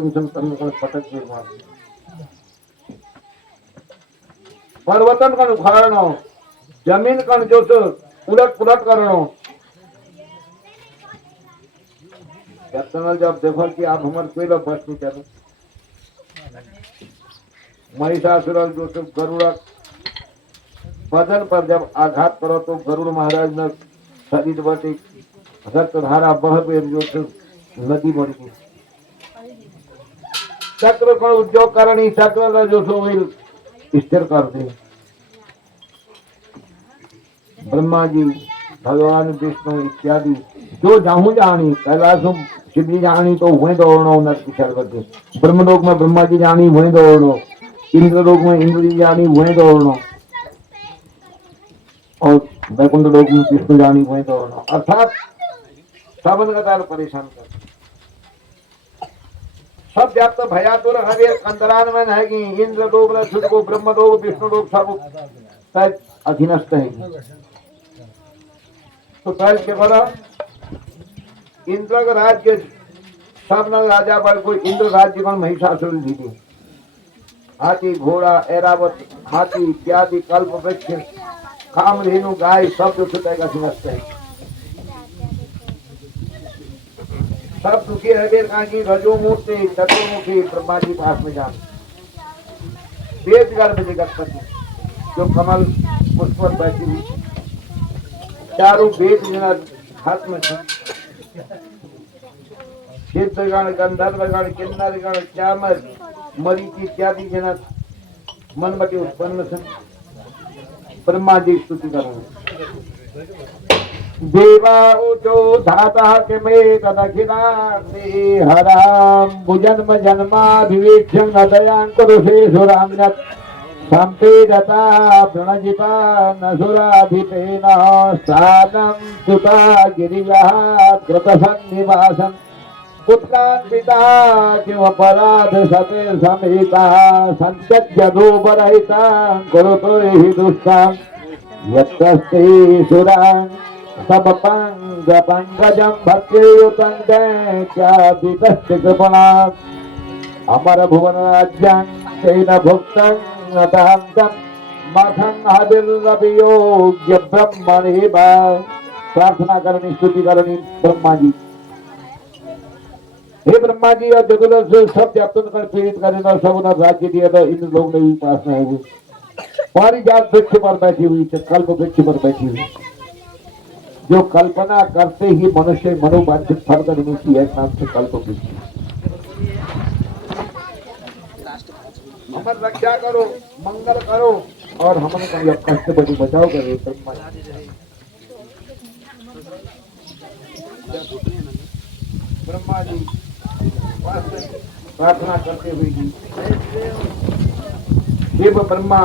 पटक के मार पर्वतन कण उखाड़नो जमीन कण जो तो उलट पुलट करनो जब देखो कि आप हमारे कोई लोग बस नहीं करो महिषासुर जो तो गरुड़ बदन पर जब आघात करो तो गरुड़ महाराज ने शरीर बटे रक्त धारा बह पे जो तो नदी बढ़ गई चक्र को उद्योग करनी चक्र जो सो स्थिर कर दे। ब्रह्मा जी भगवान विष्णु इत्यादि जो जाहू जानी कैलाश शिव जी जानी तो वहीं दौड़नो नर की शरबत ब्रह्मलोक में ब्रह्मा जी जानी वहीं दौड़नो इंद्रलोक में इंद्र जी जानी वहीं दौड़नो और वैकुंठ लोक में विष्णु जानी वहीं दौड़नो अर्थात सबन का दाल परेशान कर सब व्याप्त भयातुर हरे अंतरान में है कि इंद्र लोक को ब्रह्म लोक विष्णु लोक सब शायद अधीनस्थ है। तो पहले के बड़ा इंद्र का राज्य सब नग राजा पर कोई इंद्र राज्य को महिषासुर दी थी। हाथी घोड़ा ऐरावत हाथी इत्यादि कल्प वृक्ष कामधेनु गाय सब जो छुटे का अधीनस्थ है। सब दुखी है बेर कांगी रजोमूर्ति चतुर्मुखी ब्रह्मा जी पास में जान वेद गर्भ जगतपति जो कमल पुष्प पर बैठी हुई चारों वेद जन हाथ में थे। सिद्धगण गंधर्वगण किन्नरगण चामर मरीचि इत्यादि जन मन बटे उत्पन्न थे। ब्रह्मा जी स्तुति कर रहे देवा उचो धाता के में तदखिलांति हराम भुजन्म जन्माभिवेक्ष्यं न दयां कुरुषे सुराम्यत् संपीडता प्रणजिता नसुराधिपेन स्थानं सुता गिरिवः कृतसन्निवासम् उत्कान्विता किमपराध सते समेता संत्यज्य धूपरहिता कुरुतो हि दुष्टान् यत्तस्ते सुरान् सब पंग पंकजं भक्तियुतं दैत्यादितस्य कृपणात् अमर भुवन राज्यं तेन भुक्तं नतान्तं मखं हविर्रवियोग्य ब्रह्मणि प्रार्थना करनी स्तुति करनी ब्रह्मा जी। हे ब्रह्मा जी और जगुलर से सब व्याप्तन कर पीड़ित करें और सब उन्हें राज्य दिया था। इन लोग ने पास में है हमारी जात वृक्ष पर बैठी हुई कल्प वृक्ष पर बैठी हुई जो कल्पना करते ही मनुष्य मनोवांछित फल कर मिलती है नाम से कल्प वृक्ष। हमारी रक्षा करो मंगल करो और हमारे को कष्ट बड़ी बचाओ करे ब्रह्मा ब्रह्मा जी प्रार्थना करते हुए जी शिव ब्रह्मा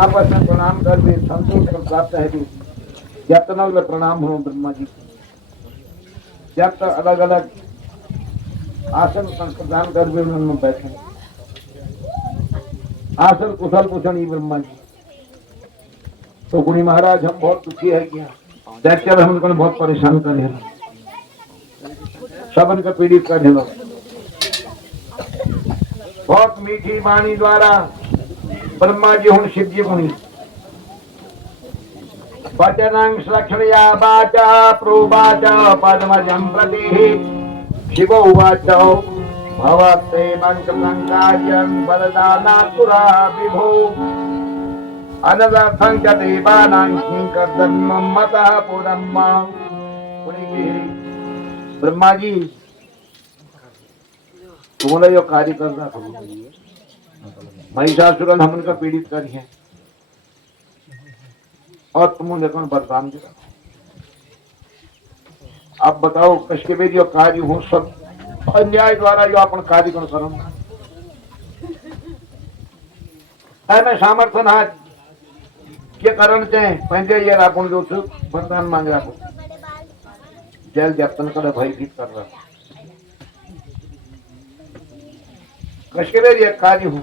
आपस में प्रणाम कर भी संतोष कर प्राप्त है भी जब तक प्रणाम हो ब्रह्मा जी जब तक अलग अलग आसन प्रदान कर भी उन्होंने बैठे आसन कुशल पूछण ही ब्रह्मा जी। तो गुणी महाराज हम बहुत दुखी है क्या दैत्य हम उनको बहुत परेशान कर रहे सबन का पीड़ित कर ढेलो बहुत मीठी वाणी द्वारा ब्रह्मा जी हूं शिव जी गुणी वचनं श्लक्षणया वाचा प्रोवाच पद्मजं प्रति शिवो उवाच भवते मंत्रं कार्यं वरदानातुरा विभो अनदर्थं च देवानां किंकर्तव्यं मतः पुरं ब्रह्मा जी तुमने जो कार्य करना महिषासुरन हम उनका पीड़ित करी है और तुमने देखो वरदान दिया। आप बताओ कश्के में जो कार्य हो सब अन्याय द्वारा जो अपन कार्य करो मैं सामर्थ्य ना के कारण चाहे पंजे यार अपन जो वरदान मांगे आप जल जपन कर भयभीत कर रहा कश्के में ये कार्य हूं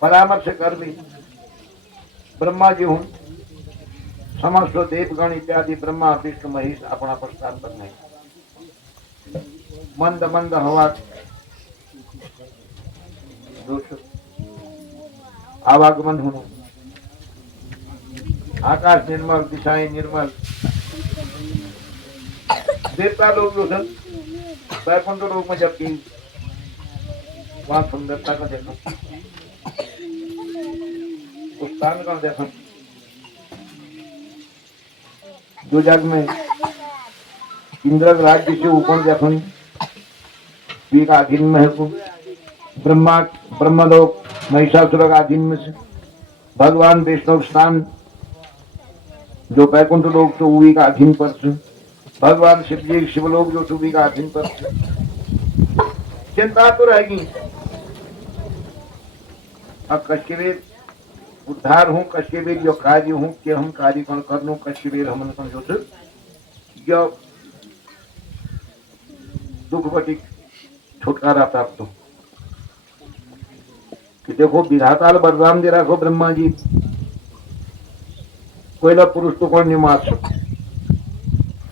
परामर्श कर भी ब्रह्मा जी हूं समस्त देवगण इत्यादि ब्रह्मा विष्णु महेश अपना प्रस्ताव करने मंद मंद हवा आवागमन होना आकाश निर्मल दिशाएं निर्मल देवता लोग जो थे वैकुंठ लोग में जबकि वहां सुंदरता का देखा उस स्थान का देखा जो जग में इंद्र राज्य से ऊपर देखनी वीर अधीन में है को ब्रह्मा ब्रह्मलोक महिषासुर का अधीन में से भगवान वैष्णव स्थान जो वैकुंठ लोक तो उवी का अधीन पर से भगवान शिव जी शिवलोक जो सुवी का अधीन पर से चिंता तो रहेगी। अब कश्मीर उद्धार हूँ कश्मीर जो कार्य हूँ कि हम कार्य कौन कर लूँ कश्मीर हम जो दुख बटी छुटकारा प्राप्त हो कि देखो विधाता बलराम दे राखो ब्रह्मा जी कोयला पुरुष तो कोण नहीं मार सकता,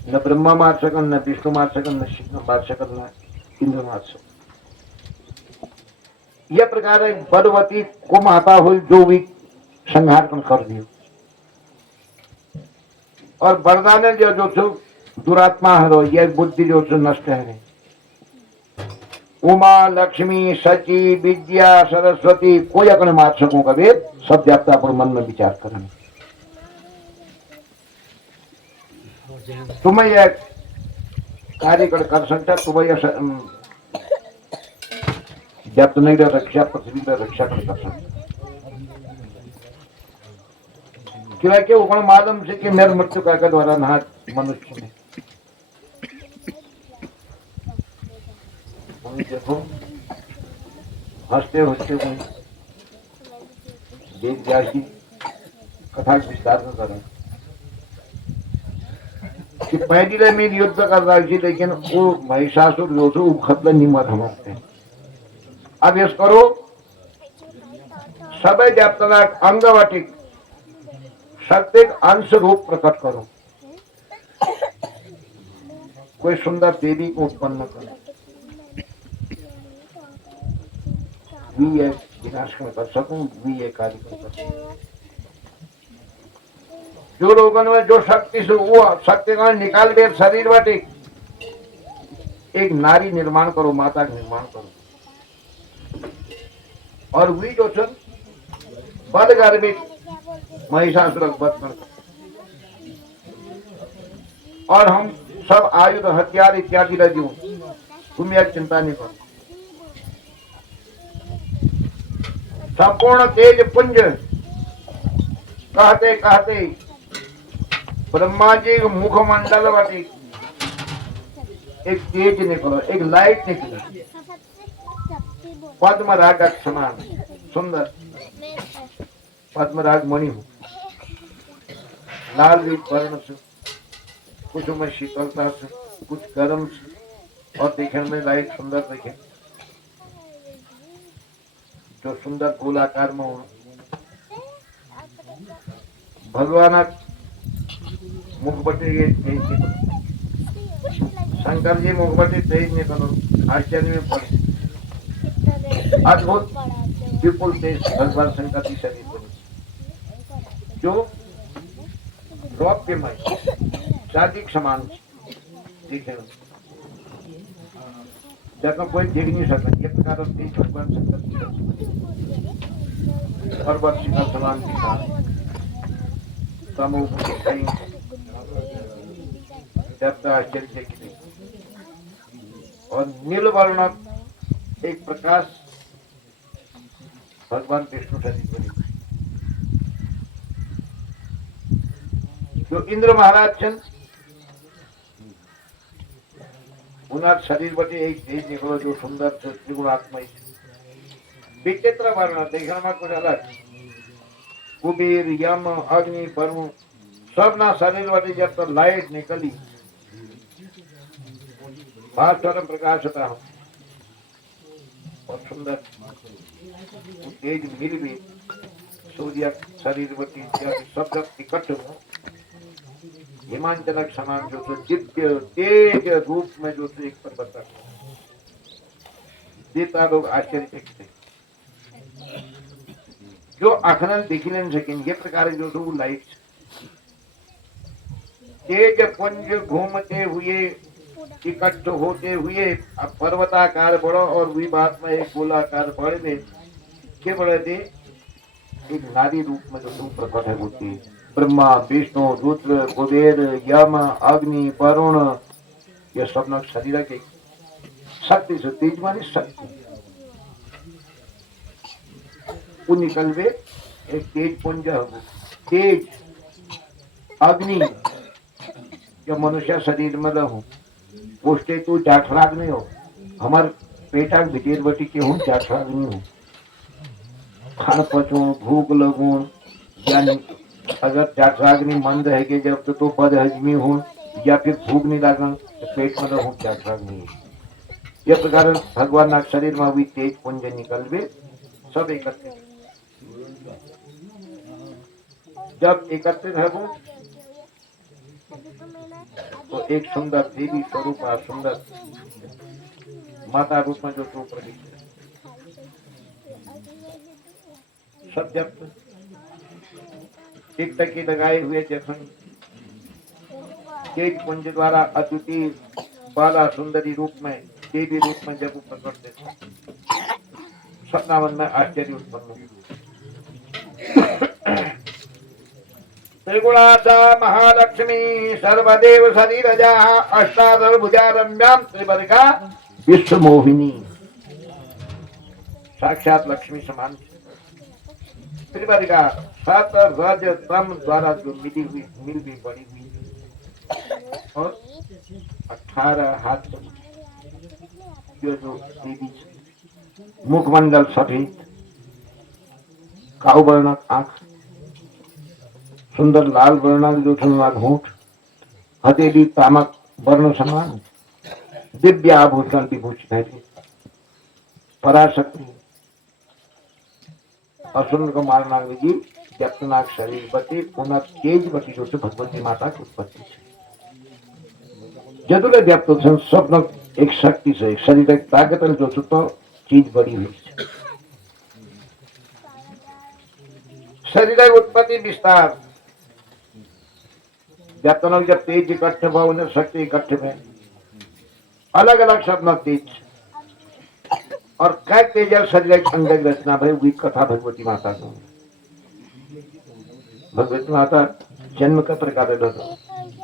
न ब्रह्मा मार सकन, न विष्णु मार सकन, न शिव मार सकन, न इंद्र मार सकन। यह प्रकार है बलवती को माता हुई जो भी संहार कर दियो। और वरदान जो जो दुरात्मा है यह बुद्धि जो नष्ट है। उमा लक्ष्मी सची विद्या सरस्वती कोई अपने मार सकूं कभी सब व्याप्त अपने मन में विचार करें। तुम्हें यह कार्य कर सकता, तुम्हें यह जब तो नहीं रक्षा पृथ्वी में रक्षा कर सकता क्योंकि वो मालूम से कि मेरे मृत्यु का द्वारा ना मनुष्य ने देखो हंसते हंसते हुए वेद व्यास जी कथा विस्तार में करें कि पहले में युद्ध कर रहा थी लेकिन वो महिषासुर जो थे खतले निमत हमारे अब इस करो सब जातना अंगवटिक सत्य अंश रूप प्रकट करो, कोई सुंदर देवी को उत्पन्न करो, भी ये विनाश में कर सकूं, भी ये कार्य कर सकूं। जो लोगों में जो शक्ति से वो शक्ति का निकाल दे शरीर बाटे एक नारी निर्माण करो, माता का निर्माण करो और वही जो बद गर्भित महिषासुर वध कर और हम सब आयुध हथियार इत्यादि रह दूं, तुम यह चिंता नहीं करो। संपूर्ण तेज पुंज कहते कहते ब्रह्मा जी मुखमंडल बटी एक तेज निकलो, एक लाइट निकली पद्मराग समान सुंदर पद्मराग मणि हो लाल भी वर्ण से कुछ में शीतलता से कुछ गर्म से और देखने में लाइट सुंदर दिखे जो सुंदर गोलाकार में हो। भगवान मुखबटे ये शंकर जी मुखबटे तेज निकलो आश्चर्य में पड़े अद्भुत विपुल तेज भगवान शंकर जी शरीर बने जो रौप्यमय चांदी समान दिखे जब कोई देख नहीं सकता। ये प्रकार तेज भगवान शंकर जी पर्वत शिखर समान दिखा आश्चर्य की और नीलवर्ण एक प्रकाश भगवान विष्णु शरीर बने जो इंद्र महाराज चंद उनका शरीर बटे एक तेज निकलो जो सुंदर त्रिगुणात्मय विचित्र वर्ण देखने में कुछ अलग कुबेर यम अग्नि वरुण सब ना शरीर बटे जब तो लाइट निकली बाहर चरम प्रकाश होता हूँ और सुंदर तेज मिल भी सूर्य शरीर बटी सब जब इकट्ठ हो हिमांचलक समान जो दिव्य तेज रूप में जो एक परिवर्तन देता लोग आश्चर्य देखते जो आखनल दिख नहीं सकेंगे। ये प्रकार जो लाइट तेज पुंज घूमते हुए इकट्ठ होते हुए अब पर्वताकार बढ़ो और वही बात में एक गोलाकार बढ़ दे के बढ़े थे एक नारी रूप में जो प्रकट है होती है। ब्रह्मा विष्णु रुद्र कुबेर यम अग्नि वरुण ये सब लोग शरीर के शक्ति से तेज मानी शक्ति वो निकल वे एक तेज पुंज तेज अग्नि जो मनुष्य शरीर में रहूं पोस्टे तू जाठराग नहीं हो हमार पेटा भिटेर बटी के हूँ जाठराग नहीं हूँ खान पचू भूख लगू यानी अगर जाठराग्नि मंद है कि जब तो बद हजमी हूँ या फिर भूख नहीं लगा तो पेट में रहूं जाठराग्नि। यह प्रकार भगवान ना शरीर में भी तेज पुंज निकलवे सब एकत्रित। जब एकत्रित है वो तो एक सुंदर देवी स्वरूप सुंदर माता रूप में जो रूप प्रतीत है सब जब एक टकी लगाए हुए जखन तेज पुंज द्वारा अद्वितीय बाला सुंदरी रूप में देवी रूप में जब प्रकट देते सपना मन में आश्चर्य उत्पन्न हुआ। त्रिगुणादा महालक्ष्मी सर्वदेव शरीरजा अष्टादश भुजारम्याम त्रिवर्गा विश्व मोहिनी साक्षात लक्ष्मी समान त्रिवर्गा सात रज तम द्वारा जो मिली हुई मिल भी बड़ी हुई और 18 हाथ जो देवी मुखमंडल सफेद काउ वर्णक आंख सुंदर लाल वर्णक जो सुंदर होंठ हथेली तामक वर्ण समान दिव्य आभूषण विभूषित है पराशक्ति असुर को मारना जी व्यक्तनाक शरीर बचे पुनः तेज बची जो से भगवती माता की उत्पत्ति है जदुले व्याप्त स्वप्न एक शक्ति से एक शरीर एक ताकत जो तो चीज बड़ी हुई शरीर उत्पत्ति विस्तार व्याप्तनक जब तेज इकट्ठे भाव उन्हें शक्ति इकट्ठे में अलग अलग स्वप्न तेज और कै तेजल शरीर अंग रचना भाई हुई कथा भगवती माता को भगवती माता जन्म का प्रकार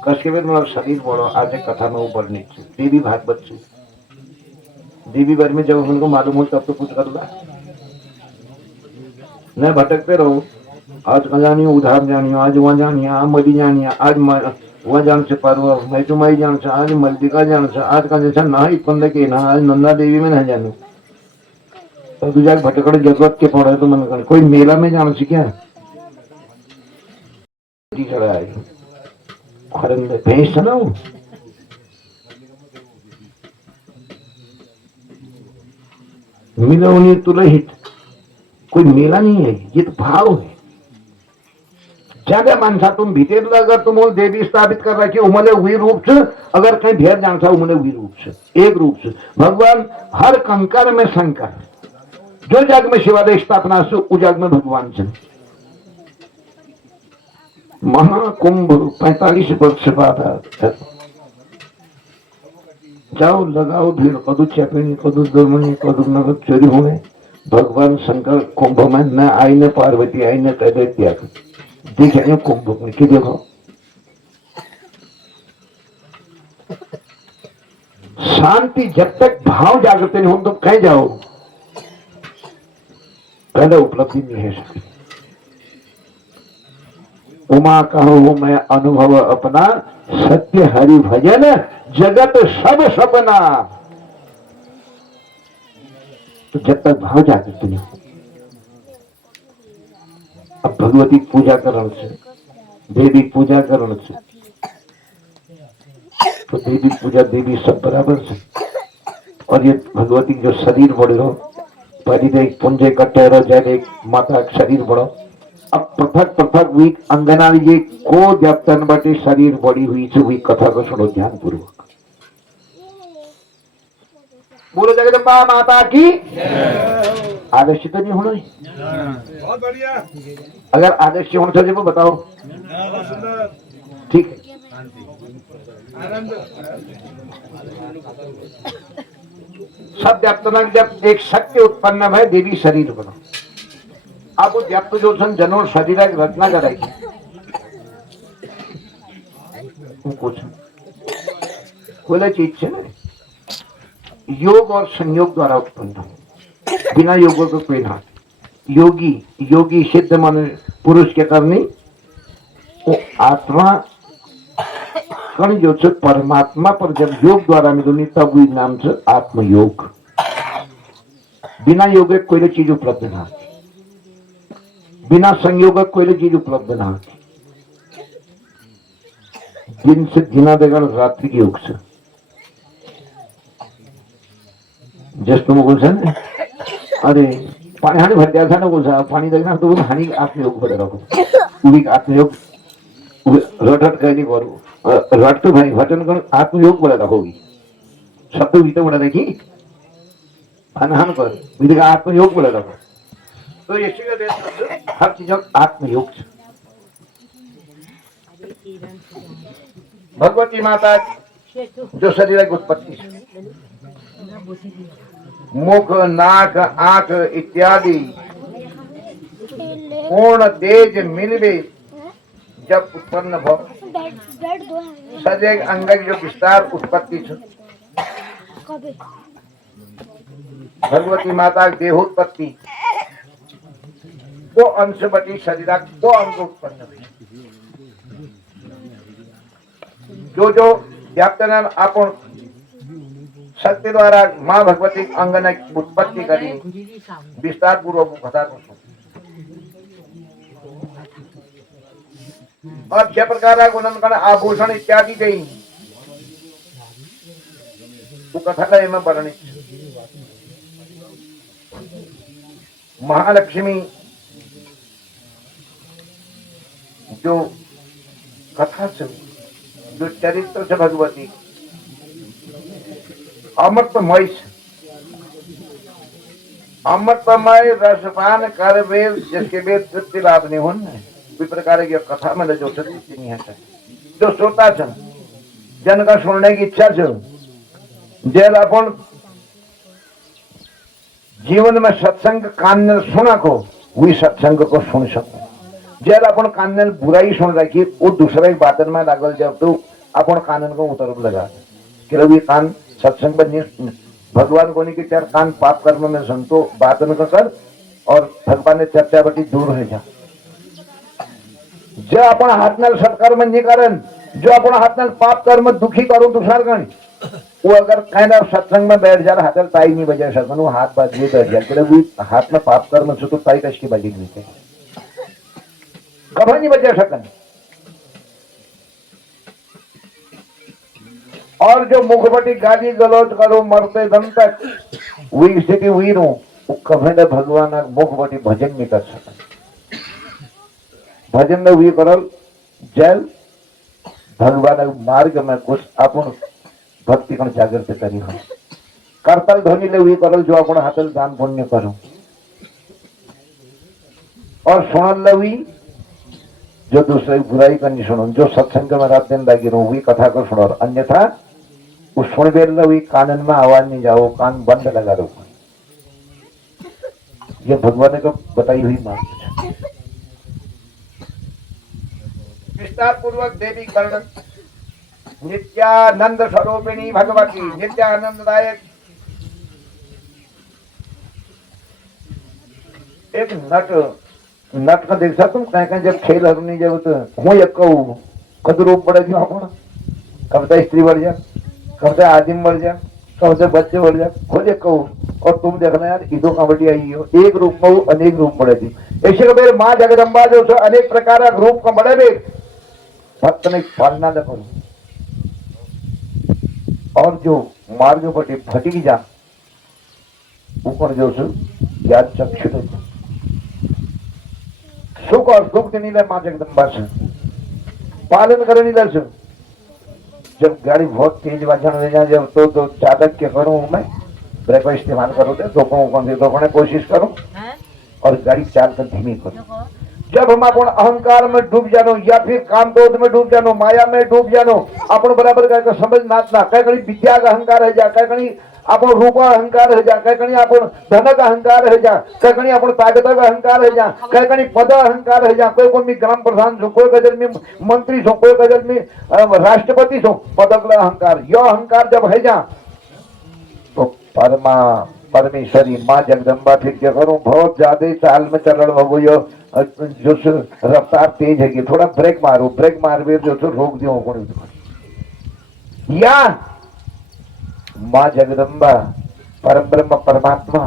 कसके में शरीर बड़ो आज कथा में वो बढ़ने देवी भागवत से देवी बारे में जब उनको मालूम हो तब तो कुछ करूंगा न भटकते रहो आज कहाँ जानी उधार जानी आज वहाँ जानी मरी जानी आज वहाँ जान से पर्व मैं तो मई जान से आज मल्लिका जान से आज का जैसा ना इतने के ना आज नंदा देवी में नहीं जाने तो दूसरा भटकड़ जरूरत के पड़े तो मन कर कोई मेला में जान से क्या चढ़ा है भैंस ना वो मिलवनी तुलहित कोई मेला नहीं है ये तो भाव है ज्यादा मानसा तुम भीतर अगर तुम देवी स्थापित कर रखी उमले हुई रूप से अगर कहीं भेद जानता उमले हुई रूप से एक रूप से भगवान हर कंकर में शंकर जो जग में शिवालय स्थापना से उस जग में भगवान से महाकुंभ 45 वर्ष बाद जाओ लगाओ भीड़ कदू चेपनी कदू दुर्मणि कदू नगर चोरी हुए भगवान शंकर कुंभ में न आई न पार्वती आई न कदे त्याग देखे कुंभ में कि देखो शांति जब तक भाव जागृत नहीं हो तो कहीं जाओ पहले उपलब्धि नहीं है सकती उमा कहो मैं अनुभव अपना सत्य हरि भजन जगत सब सपना तो जब तक भाव जागृत नहीं अब भगवती पूजा करण से देवी पूजा करण से तो देवी पूजा देवी सब बराबर से और ये भगवती जो शरीर बढ़ो परिदेख पुंजे कट्टे रहो जैसे माता शरीर बढ़ो अब पृथक पृथक हुई अंगना ये को जब तन बटे शरीर बड़ी हुई से हुई कथा को सुनो ध्यान पूर्वक बोलो जगदम्बा माता की आदर्श तो नहीं होना बहुत बढ़िया अगर आदर्श होना चाहिए वो बताओ ठीक है सब व्याप्तनक जब एक शक्ति उत्पन्न है देवी शरीर बनो अब वो व्याप्त जो जनो शरीर रचना करेगी कुछ बोले चीज से योग और संयोग द्वारा उत्पन्न बिना योग को कोई ना योगी योगी सिद्ध मन पुरुष के करनी वो आत्मा कण जो से परमात्मा पर जब योग द्वारा मिलनी तब हुई नाम से आत्मयोग बिना योग कोई चीज उपलब्ध ना बिना संयोग कोई चीज उपलब्ध ना दिन से गिना देगा रात्रि के योग से जस्ट तुम बोल अरे पाणी हानी भर था ना बोल पानी देखना तो हानी आत्मयोग बोले रखो उड़ी आत्मयोग रट कहनी करू रट तो भाई भजन कर आत्मयोग बोले रखोगी शब्द भी तो बोला देखी अनहन कर विधि का आत्मयोग बोले रखो तो यशी का देश हर चीजों आत्मयोग भगवती माता जो शरीर की उत्पत्ति मुख नाक आंख इत्यादि पूर्ण तेज मिलवे जब उत्पन्न हो शरीर अंग की जो विस्तार उत्पत्ति भगवती माता देहोत्पत्ति तो अंश बटी शरीर तो अंग उत्पन्न जो व्याप्तन आपण शक्ति द्वारा माँ भगवती अंगना की उत्पत्ति करी विस्तार पूर्वक कथा और छह प्रकार गुणन आभूषण इत्यादि गई वो कथा में वर्णित महालक्ष्मी जो कथा से जो चरित्र से भगवती अमृतमय अमृतमय रसपान कर वेद जिसके वेद तृप्ति लाभ नहीं होने कोई प्रकार की कथा में जो सत्य नहीं है जो श्रोता छन जन का सुनने की इच्छा छो जेल अपन जीवन में सत्संग कान सुना को वही सत्संग को सुन सको जेल अपन कान बुराई सुन रखी वो दूसरे बातन में लागल जब तो अपन कानन को उतर लगा कि कान सत्संग में भगवान को नहीं कि चार कान पाप कर्म में संतो बातन का कर और भगवान ने चर्चा बटी दूर है जा जो अपन हाथ नाल सत्कर्म नहीं करन जो अपन हाथ नाल पाप कर्म दुखी करो तुषार गण वो अगर कहना सत्संग में बैठ जा हाथ ताई नहीं बजा सकन वो हाथ बात ये बैठ जाए वो हाथ में पाप कर्म से तो ताई कश की बजी नहीं कभी नहीं बजा सकन और जो मुखबटी गाली गलौज करो मरते दम तक वही स्थिति हुई रू कभी भगवान मुखबटी भजन नहीं कर सकन भजन में हुई करल जल भगवान मार्ग में कुछ अपन भक्ति कण जागृत करी हो करतल ध्वनि ले हुई करल जो अपन हाथल दान पुण्य करो और सुनल ले हुई जो दूसरे बुराई करनी सुनो जो सत्संग में रात दिन लगी रहो हुई कथा को सुनो अन्यथा उस सुन बेर हुई कानन में आवाज नहीं जाओ कान बंद लगा दो ये भगवान को बताई हुई बात विस्तार पूर्वक देवी वर्णन नित्यानंद स्वरूपिणी भगवती नित्यानंददायक एक नट का देख तुम कहीं जब खेल हरनी जब तो हूँ एक कद रूप बढ़े जो अपन कविता स्त्री बढ़ जा कविता आदिम बढ़ जा कविता बच्चे बढ़ जा खुद एक और तुम देखना यार ईदो कबड्डी आई हो एक रूप में अनेक रूप बढ़े थी ऐसे कबीर माँ जगदम्बा जो अनेक प्रकार रूप का बढ़े बे भक्त ने पालना न करो और जो मार्ग पटी फटी जा ऊपर जो ज्ञान चक्षु सुख और दुख देने माँ जगदम्बा से पालन करने लगे जब गाड़ी बहुत तेज वाजन ले जाए जब तो चालक के करूं मैं ब्रेक का इस्तेमाल करो तो कोशिश करूं और गाड़ी चाल कर धीमी करो जब हम अपन अहंकार में डूब जानो या फिर काम क्रोध में डूब जानो माया में डूब जानो अपन बराबर का समझ नाचना कहीं कहीं विद्या का अहंकार है जा कहीं कहीं अपन रूप का अहंकार है जा कहीं कहीं अपन धन का अहंकार है जा कहीं कहीं अपन ताकत का अहंकार है जा कहीं कहीं पद अहंकार है जा कोई में ग्राम प्रधान सो कोई गजल में मंत्री सो कोई गजल में राष्ट्रपति सो पद का अहंकार यह अहंकार जब है जा तो परमेश्वरी माँ जगदम्बा ठीक क्या करूं बहुत ज्यादा चाल में चलन हो यो जो रफ्तार तेज है कि थोड़ा ब्रेक मार जो रोक दियो या माँ जगदम्बा परम ब्रह्म परमात्मा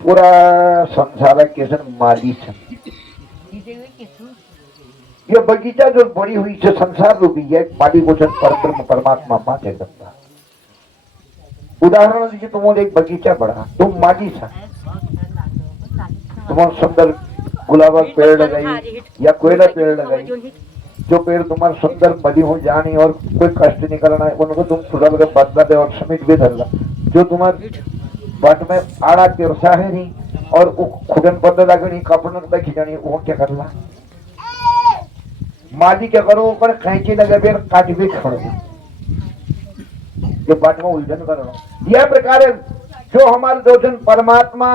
पूरा संसार के मालिक ये बगीचा जो बड़ी हुई है संसार रूपी है मालिक परम ब्रह्म परमात्मा माँ जगदम्बा उदाहरण दीजिए तुम एक बगीचा बढ़ा तुम माली सा तुम्हारा सुंदर गुलाब का पेड़ लगाई या कोई ना पेड़ लगाई, जो पेड़ तुम्हारा सुंदर बड़ी हो जानी और कोई कष्ट नहीं करना है, उनको तुम थोड़ा बड़ा बदला दे और समिट भी धरला। जो तुम्हारे बट में आड़ा तिरसा है नहीं और खुदन बदल लगनी कपड़ों तक खिंचानी, वो क्या करला माजी क्या करो ऊपर कैंची लगे फिर काट भी छोड़ दो, जो बाट में उलझन करो। यह प्रकार जो हमारे दोषन परमात्मा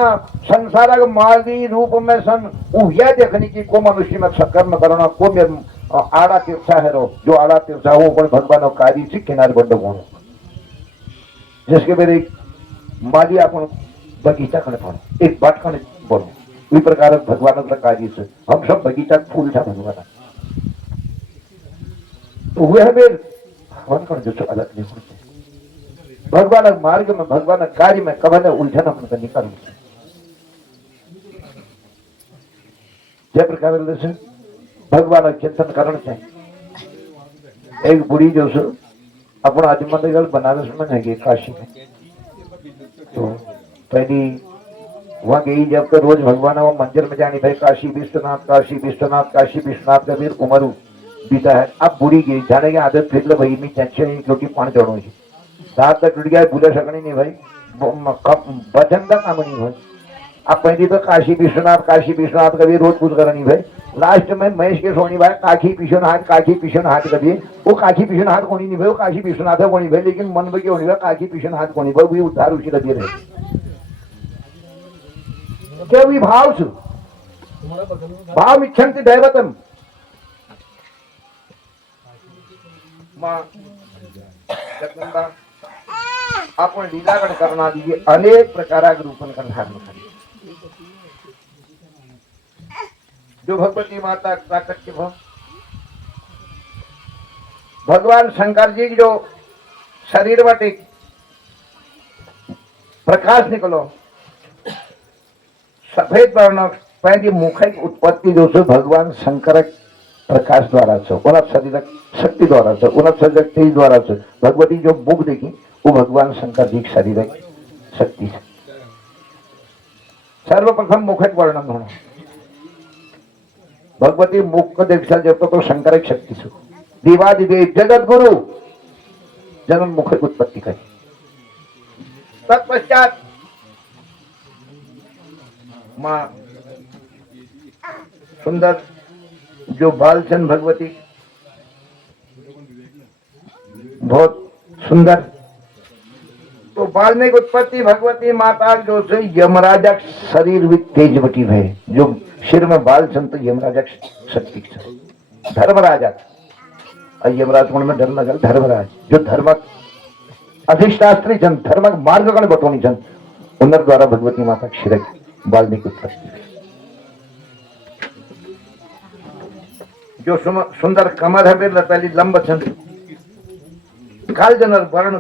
संसार माली रूप में सन यह देखने की को मनुष्य में सकर्म करना को में आड़ा तिरसा है रो, जो आड़ा तिरसा हो पर भगवान और कार्य से किनारे बंद हो, जिसके मेरे एक माली अपन बगीचा खड़े पड़ो एक बाट खड़े पड़ो, इस प्रकार भगवान का कार्य से हम सब बगीचा फूल था भगवान तो हुए है मेरे भगवान का जो अलग नहीं होते भगवान मार्ग में भगवान कार्य में कभी उलझन अपन निकाल जय प्रकार भगवान चिंतन करण चाहिए। एक बुढ़ी जो अपन आजमगढ़ बनारस में है काशी में, तो पहली वहां गई जब तो रोज भगवान वो मंदिर में जानी भाई काशी विश्वनाथ काशी विश्वनाथ काशी विश्वनाथ का फिर उम्र बीता है। अब बुढ़ी गई जाने की आदत फिर लो भाई मैं टेंशन क्योंकि पानी चढ़ो दांत तक टूट गया भूले सकनी नहीं भाई वचन तक काम नहीं भाई। अब पहली तो काशी विश्वनाथ कभी रोज पूछ करनी भाई, लास्ट में महेश के सोनी भाई काशी पिछन हाथ कभी वो काशी पिछन हाथ कोनी नहीं भाई, वो काशी विश्वनाथ कोनी भाई, लेकिन मन में क्यों नहीं भाई काशी पिछन हाथ कोनी भाई, वो उद्धार उसी लगे रहे क्या भी भाव सु भाव इच्छन्ति दैवतम मां जगदम्बा आपण लीलागण करना दीजिए अनेक प्रकार के रूपन का धारण करिए। जो भगवती माता प्राकट्य भगवान शंकर जी जो शरीर बटे प्रकाश निकलो सफेद वर्ण पहली मुख की उत्पत्ति जो से भगवान शंकर प्रकाश द्वारा से उन शरीर शक्ति द्वारा से उन शरीर तेज द्वारा से भगवती जो मुख देखी वो भगवान शंकर जी की शरीर शक्ति से सर्वप्रथम मुख वर्णन होना भगवती मुख को देख जब तो शंकर की शक्ति से देवादिदेव जगत गुरु जन्म मुख की उत्पत्ति करी। तत्पश्चात मां सुंदर जो बालचंद भगवती बहुत सुंदर तो वाल्मीकि उत्पत्ति भगवती माता जो से यमराजा शरीर भी तेज बटी है, जो सिर में बाल चंद यमराजा शक्ति धर्मराजा और यमराज गुण में डर लगल धर्मराज जो धर्म अधिष्ठात्री जन धर्म मार्ग गण बटोनी जन उन्नर द्वारा भगवती माता क्षीर वाल्मीकि उत्पत्ति जो सुंदर कमर है फिर पहली लंब चंद्र काल जनर वर्ण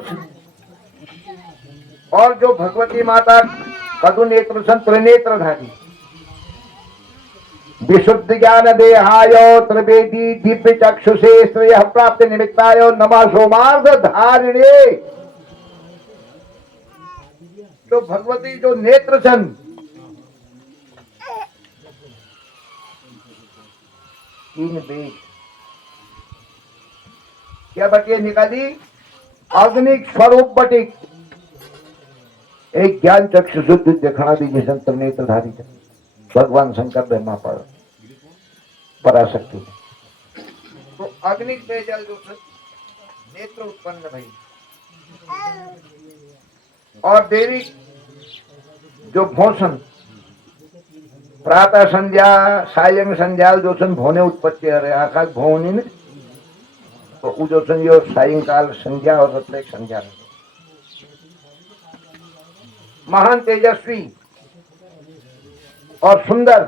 और जो भगवती माता कदु नेत्र सन त्रिनेत्रधारी विशुद्ध ज्ञान देहायो त्रिवेदी दिव्य चक्षुषे श्रेय प्राप्ति निमित्तायो नमः सोमार्थ धारिणे जो भगवती जो नेत्र सन तीन बेद क्या बटिए निकाली अग्निक स्वरूप बटिक एक ज्ञान चक्षु शुद्ध देखना दीजिए संतर नेत्रधारी भगवान शंकर ब्रह्मा पर पराशक्ति तो अग्नि पेजल जो नेत्र उत्पन्न भई और देवी जो भोषण प्रातः संध्या सायं संध्या जो भोने उत्पत्ति आकाश भोनी ने तो जो सायंकाल संध्या और प्रत्येक संध्या महान तेजस्वी और सुंदर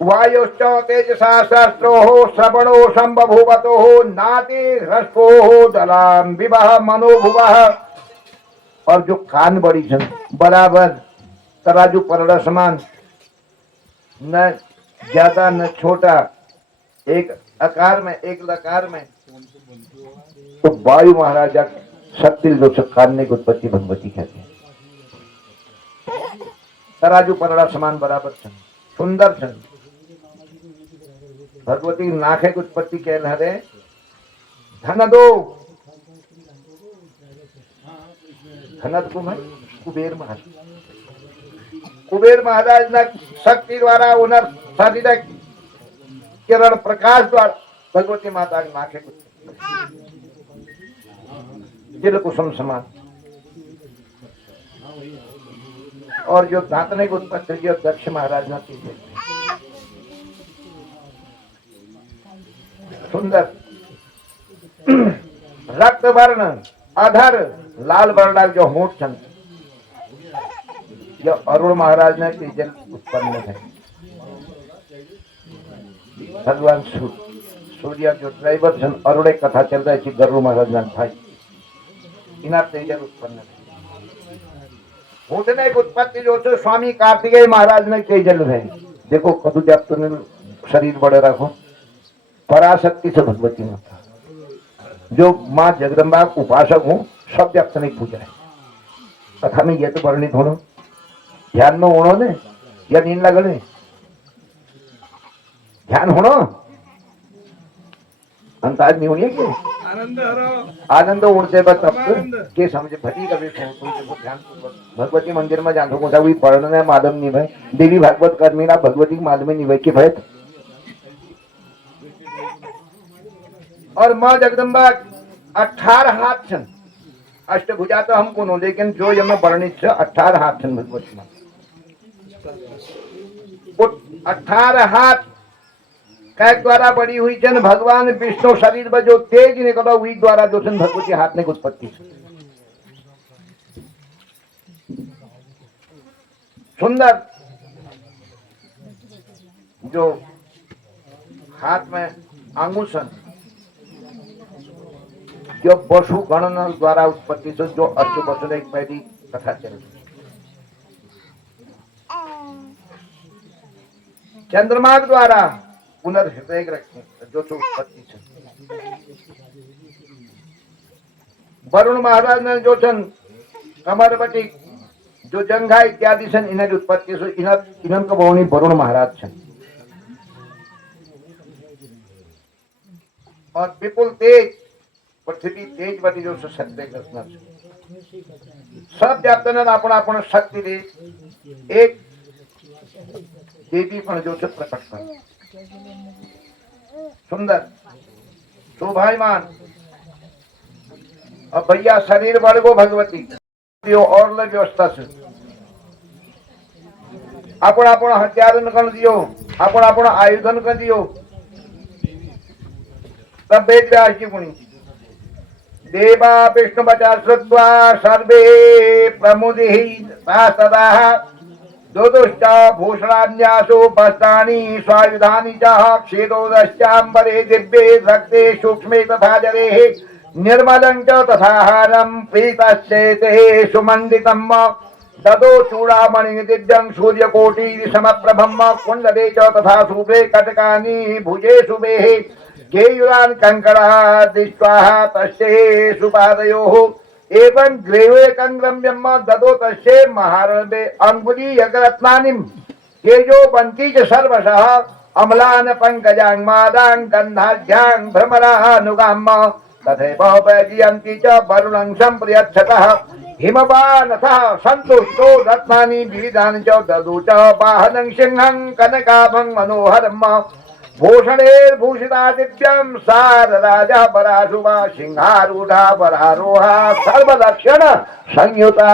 वायुश्च तेजसा सहस्रो हो श्रवणो संबभूवतो हो नाते ह्रस्वो हो दलाम विवाह मनोभुवः और जो कान बड़ी छन बराबर तराजू परड़ा समान न ज्यादा न छोटा एक आकार में एक लकार में तो वायु महाराजा शक्ति जो कानने की उत्पत्ति भगवती कहते हैं तराजू परड़ा समान बराबर छन, सुंदर छन। भगवती नाखे उत्पत्ति कह हरे धन दो, धनद को भाई कुबेर महाराज, कुबेर महाराज ना शक्ति द्वारा उनर शरीर किरण प्रकाश द्वारा भगवती माता की नाखे दिल कुसुम समान। और जो दांतने की उत्पत्ति जो दक्ष महाराज ना की सुंदर रक्त वर्ण अधर लाल वर्ण जो होठ छन, जो अरुण महाराज ने जल उत्पन्न है। भगवान सूर्य जो ड्राइवर छन अरुणे कथा चल रही थी गरुड़ महाराज ना भाई इना तेजल उत्पन्न है। होठने की उत्पत्ति जो छे स्वामी कार्तिकेय महाराज ने तेजल है। देखो कदू जब तुमने शरीर बड़े रखो पराशक्ति से भगवती माता जो माँ जगदम्बा उपासक हूँ सब व्यक्त नहीं पूजा है। कथा में यह तो वर्णित होना ध्यान में होना ने या नींद लगने ध्यान होना अंताज नहीं होनी है कि आनंद उड़ते बस के समझे भरी कभी ध्यान भगवती मंदिर में जान को हुई पढ़ने मालूम नहीं भाई देवी भागवत कर्मी ना भगवती मालूम नहीं भाई कि भाई और माँ जगदम्बा 18 हाथ छन अष्टभुजा तो हम कोनो लेकिन जो यम वर्णित छे 18 हाथ छन भगवती माँ 18 हाथ कै द्वारा बड़ी हुई छन भगवान विष्णु शरीर में जो तेज निकलो हुई द्वारा जो छन भगवती हाथ ने उत्पत्ति सुंदर जो हाथ में आंगुसन जो पशु गणन द्वारा उत्पत्ति से जो अष्ट बसुर एक पहली कथा चल रही। चंद्रमा द्वारा पुनर्हृदय रखे जो उत्पत्ति से वरुण महाराज ने जो छन कमरवटी जो जंघा इत्यादि छन इन्हें उत्पत्ति से इन्हन को बहुनी वरुण महाराज छन और विपुल तेज पृथ्वी तेज बटी जो सत्य रचना सब जातन आपण आपण शक्ति दे एक देवी पण जो प्रकट कर सुंदर शोभायमान अब भैया शरीर वर्गो भगवती और व्यवस्था से आपण आपण हथियारन कर दियो आपण आपण आयुधन कर दियो तब वेद व्यास की गुणी देवा विष्णु बचा श्रुत्वा सर्वे प्रमुदिता सदा दोदुश्च भूषणान्यासो वस्त्राणि स्वायुधानि च क्षीरोदश्चाम्बरे दिव्ये रक्ते सूक्ष्मे तथा जरेः निर्मलं च तथाहारं प्रीतश्चेते सुमण्डितं ददो चूड़ामणि दिव्यं सूर्यकोटि समप्रभं कुण्डले च तथा शुभे कटकानि भुजे शुभेः केयुरान कंकड़ा दिष्टाः तस्ये सुपादयोः एवं ग्रेवे कंग्रम्यम ददो तस्ये महारभे अंगुली यगरत्नानिम केजो बंती च सर्वशः अमलान पंकजांग मादांग गंधाढ्यां भ्रमरानुगाम तथैव वैजयन्ती च वरुणं संप्रियच्छतः हिमवानथः सन्तुष्टो रत्नानि विविधानि च ददु च वाहनं सिंहं कनकाभं मनोहरम् भूषणे भूषिता दिव्यम सार राजा पराशुभा सिंहारूढ़ा परारोहा सर्वलक्षण संयुता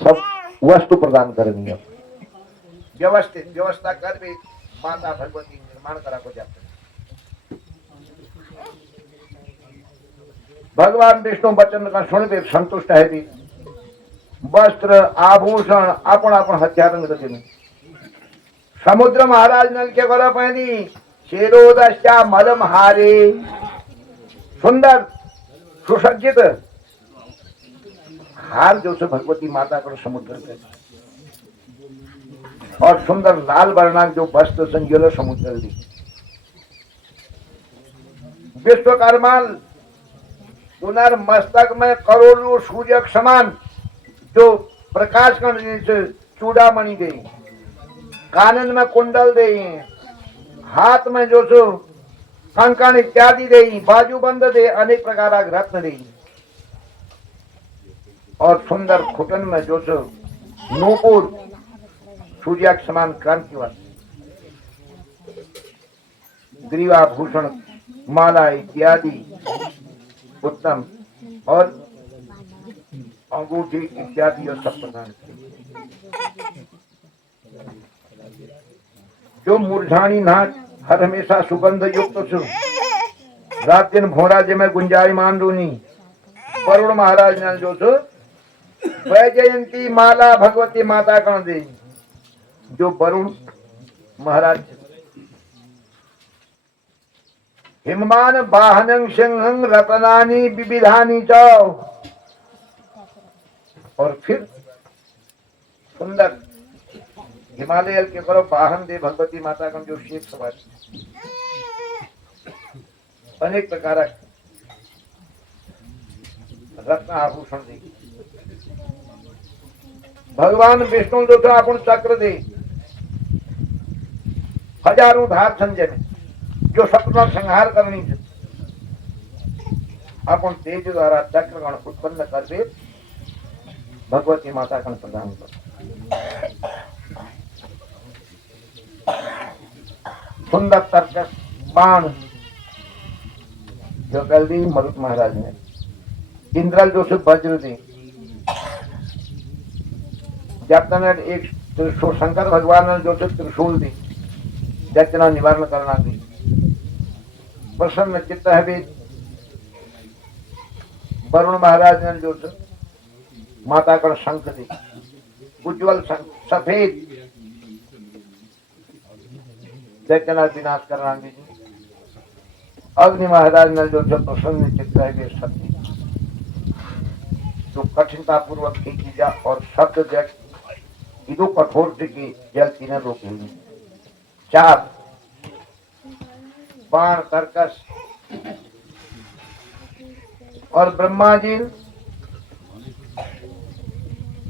सब वस्तु प्रदान करनी है व्यवस्थित व्यवस्था कर भी माता भगवती निर्माण करा को जाते भगवान विष्णु वचन का सुन भी संतुष्ट है भी वस्त्र आभूषण आपण आपण हथियार समुद्र महाराज नल के घर पहनी शेरोदश्चा मलम हारे सुंदर सुसज्जित हार जो से भगवती माता को समुद्र के और सुंदर लाल वर्णाक जो वस्त्र संजोल समुद्र दी विश्वकर्माल पुनर्मस्तक में करोड़ों सूर्य समान जो प्रकाश कण से चूड़ामणि दे, कानन में कुंडल दे, हाथ में जो सो कंकण इत्यादि दे, बाजूबंद दे, अनेक प्रकार का रत्न दे, और सुंदर खुटन में जो सो नूपुर सूर्याक्ष समान कांतिवत, ग्रीवाभूषण माला इत्यादि उत्तम, और अंगूठी इत्यादि और सब प्रकार जो मूर्झानी नाक हर हमेशा सुगंध युक्त सु, रात दिन भोरा में गुंजायमान रूनी, वरुण महाराज ने जो सु वैजयंती माला भगवती माता कण दे, जो वरुण महाराज हिममान वाहनं सिंहं रतनानि विविधानि च, और फिर सुंदर हिमालय के करो वाहन दे भगवती माता का जो शेष सवारी, अनेक प्रकार रत्न आभूषण दे, भगवान विष्णु जो था अपन चक्र दे, हजारों धार संजय में जो शत्रु संहार करनी है, अपन तेज द्वारा चक्र गण उत्पन्न कर दे, भगवती माता का प्रदान कर। सुंदर तर्कस बाण जो कल दी मरुत महाराज ने, इंद्रल जो से वज्र दी, जब एक शंकर भगवान ने जो से त्रिशूल दी, दैतना निवारण करना दी, प्रसन्न चित्त है भी वरुण महाराज ने जो से माता का शंख दी, उज्ज्वल शंख सफेद, दैतना विनाश करना दी। अग्नि महाराज ने जो से प्रसन्न चित्त है भी सत्य तो कठिनता पूर्वक खींची जा, और शब्द जग इदो कठोर की जल तीन रोक ली। चार बाण कर्कश, और ब्रह्मा जी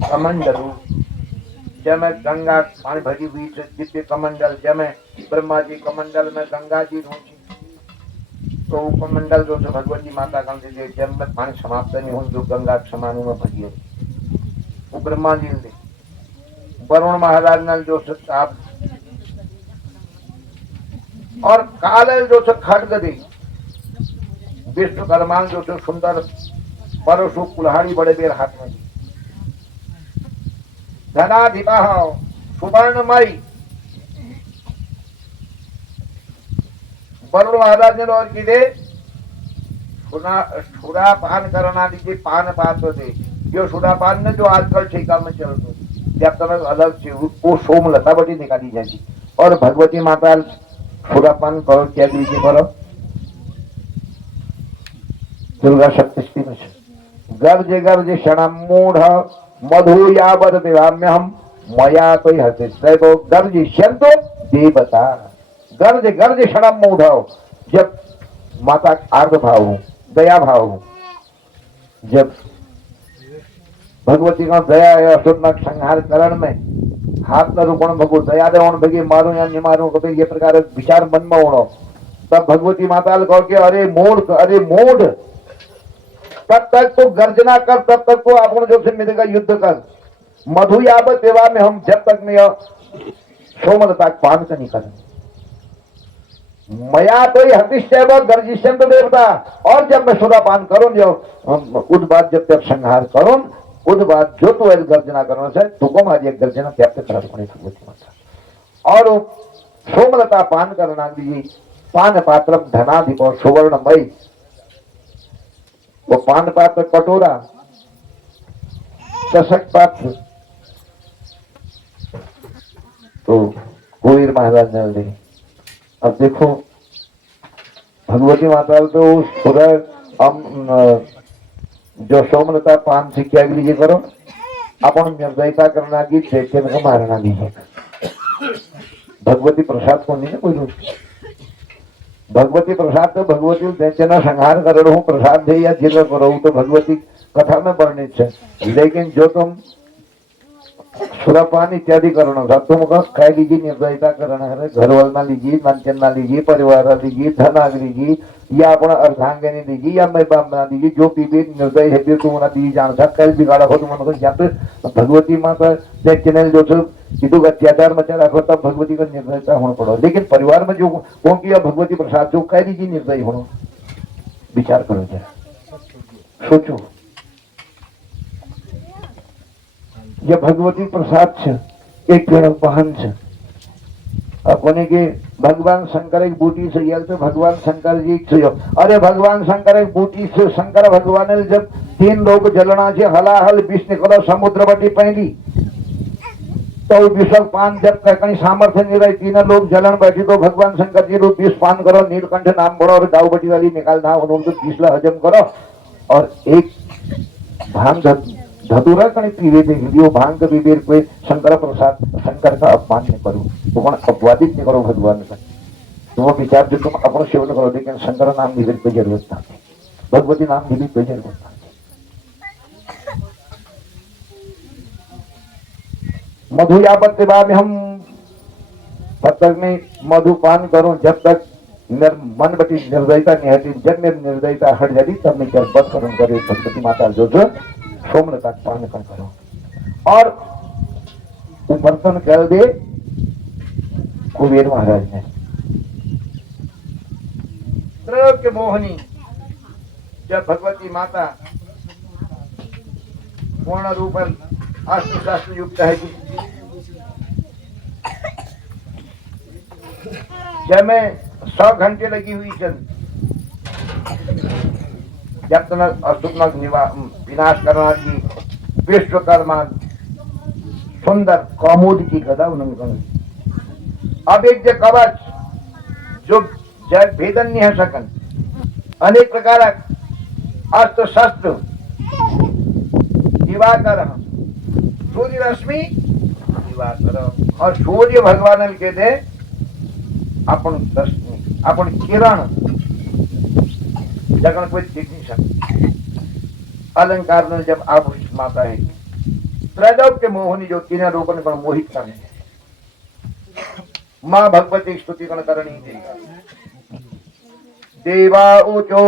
कमंडल जमे गंगा पानी भरी हुई दिव्य कमंडल, जमे ब्रह्मा जी कमंडल में गंगा जी रूची, तो कमंडल जो से भगवती माता का जब में पानी समाप्त नहीं हो जो गंगा समान में भरी है, वो ब्रह्मा जी ने। वरुण महाराज ने जो से साप, और काल जो से खड्ग दी, विश्वकर्मा जो से सुंदर परशु कुल्हाड़ी बड़े बेर हाथ में, धनाधिपा सुवर्णमयी, वरुण महाराज ने और की दे सुरापान करना दीजिए, पान पात्र दे, जो सुरापान ने जो आजकल ठेका में चल दो, जब तक अलग से वो सोमलता बटी निकाली जाएगी, और भगवती माता सुरापान करो क्या दीजिए करो, दुर्गा सप्तशती में गर्ज गर्ज क्षण मूढ़ मधु यावद विवाम्य हम मया तो हते सैव गर्जिष्यन्तो देवता, गर्ज गर्ज क्षण मूढ़, जब माता आर्द भाव हूं, दया भाव हूं, जब भगवती का दया है असुरनक संहार करण में हाथ न रूपण भगो दया देवण भगे मारो या नहीं मारो कभी ये प्रकार विचार मन में ओढ़ो, तब भगवती माता कहो कि अरे मूर्ख, अरे मूढ़, तब तक तो गर्जना कर, तब तक तो अपन जो से मिलेगा युद्ध कर, मधु यावत सेवा में हम जब तक मैं सोमलता पान का नहीं करें, मया तो हतिश्चैव गर्जिष्यन्त देवता, और जब मैं सुरापान करूं जो उद्बाद जब तक संहार करूं उद्बाद जो तो गर्जना करना से तुम आज एक गर्जना त्याग कर भगवती माता, और सोमलता पान करना दीजिए, पान पात्र धनाधिप और सुवर्णमयी, वो पान पात्र कटोरा, चषक पात्र, तो कुबेर महाराज ने दे। अब देखो भगवती माता तो जो सोमलता पान से क्या लीजिए करो, अपन निर्दयता करना की चैतन्य को मारना दीजिए, भगवती प्रसाद को नहीं ना कोई रूप, भगवती प्रसाद तो भगवती दैत्यना संहार करो हूँ प्रसाद दे या जिद करो तो भगवती कथा में वर्णित है, लेकिन जो तुम सुरापान इत्यादि करण था। तुम काय लीजिए, निर्दयता करण है, घर वाला लीजिए, मनचंदा लीजिए, परिवार लीजिए, धनाग लीजिए, या अपना अर्धांगनी लीजिए, या मैं बना लीजिए, जो पीबे निर्दय है तुम दी जान सा कल बिगाड़ा हो तुम या तो भगवती माँ का चैनल जो कीधु अत्याचार मचा रखो तब भगवती का निर्दयता होना पड़ो। लेकिन परिवार में जो कौन किया भगवती प्रसाद जो कह लीजिए निर्दय होना, विचार करो जरा, सोचो। ये भगवती प्रसाद છે એક પેલો પહન છે अपने के भगवान शंकर एक बूटी से यल तो भगवान शंकर जी से अरे भगवान शंकर एक बूटी से शंकर भगवान ने जब 3 लोग जलना से हलाहल विष निकलो समुद्र बटी पहली तो विष पान जब कहीं सामर्थ्य नहीं रही 3 लोग जलन बैठी तो भगवान शंकर जी रूप विष पान करो, नीलकंठ नाम पढ़ो और दाऊ बटी वाली निकाल ना उन्होंने तो विष हजम करो और एक भांग धतूरा कहीं पीवे देगी वो भांग के विवेर कोई शंकर प्रसाद शंकर का अपमान नहीं करो, तो अपवादित नहीं करो भगवान का। तो वो विचार जो तुम अपना सेवन करो, लेकिन शंकर नाम निवेद कोई जरूरत नहीं, भगवती नाम निवेद कोई जरूरत नहीं। मधुयापत्य बाद में हम पत्थर में मधुपान करो जब तक मन बटी निर्दयता नहीं हटी, जब मेरी निर्दयता हट जाती तब मैं गर्भवत करूँ करे भगवती माता जो सोमन का पान कर करो और बर्तन कर दे कुबेर महाराज ने द्रव्य मोहनी जब भगवती माता पूर्ण रूप अस्त्र शास्त्र युक्त है जब मैं 100 घंटे लगी हुई चंद जब तक असुर विनाश करना की विश्वकर्मा सुंदर कौमुद की गदा उन्होंने अब एक जो कवच जो जग भेदन नहीं है सकन अनेक प्रकार अस्त्र शस्त्र दिवाकर सूर्य रश्मि दिवाकर और सूर्य भगवान के दे अपन रश्मि अपन किरण जगन कोई देख नहीं सकता अलंकार में जब आभूषित माता है त्रैलोक के मोहनी जो 3 रूपन पर मोहित करने माँ भगवती स्तुति गण करनी देवा ऊचो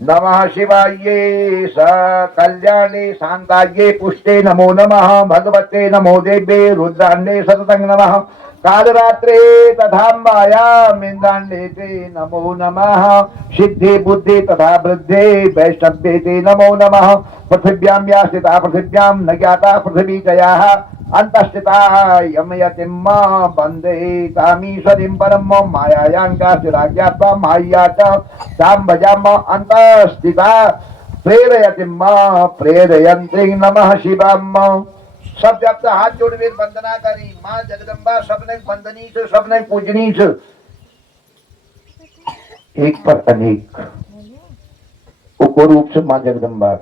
नमः शिवाये स कल्याणे शांताये पुष्टे नमो नमः भगवते नमो देव्ये रुद्राण्ये सततं नमः कालरात्रे तथाम्बायां इंद्राण्ये ते नमो नमः सिद्धे बुद्धे तथा वृद्धे वैष्णव्ये ते नमो नमः पृथिव्यां या स्थिता पृथिव्यां न ज्ञाता पृथिवी जयाः अंतस्थिता यमयतिम्मा वन्दे तामीश्वरीं परम मायायाङ्गास्तिराज्ञात्वा माय्या च तां भजामः अंतस्थिता प्रेरयतिम्मा प्रेरयन्त्री नमः शिवाम्मा सब जब तक हाथ जोड़ वीर वंदना करी माँ जगदम्बा सबने वंदनी से सबने पूजनी से एक पर अनेक उको रूप से माँ जगदम्बा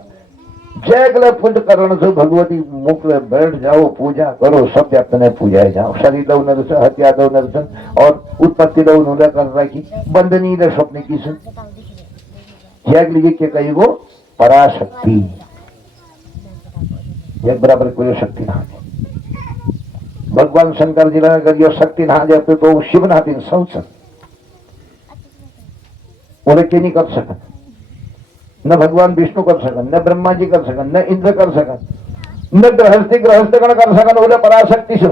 जय फुट करण से भगवती मुख में बैठ जाओ पूजा करो सब जब ने पूजाए जाओ शरीर दो नरसन हत्या दो नरसन और उत्पत्ति दो नूला कर रखी वंदनी ने स्वप्न की से जय लीजिए के कही वो पराशक्ति एक बराबर कोई शक्ति ना भगवान शंकर जी ने अगर ये शक्ति ना जाते तो शिव ना दिन सोच उन्हें के नहीं कर सकते न भगवान विष्णु कर सकन न ब्रह्मा जी कर सकन न इंद्र कर सकन न गृहस्थी गण कर सकन बोले पराशक्ति से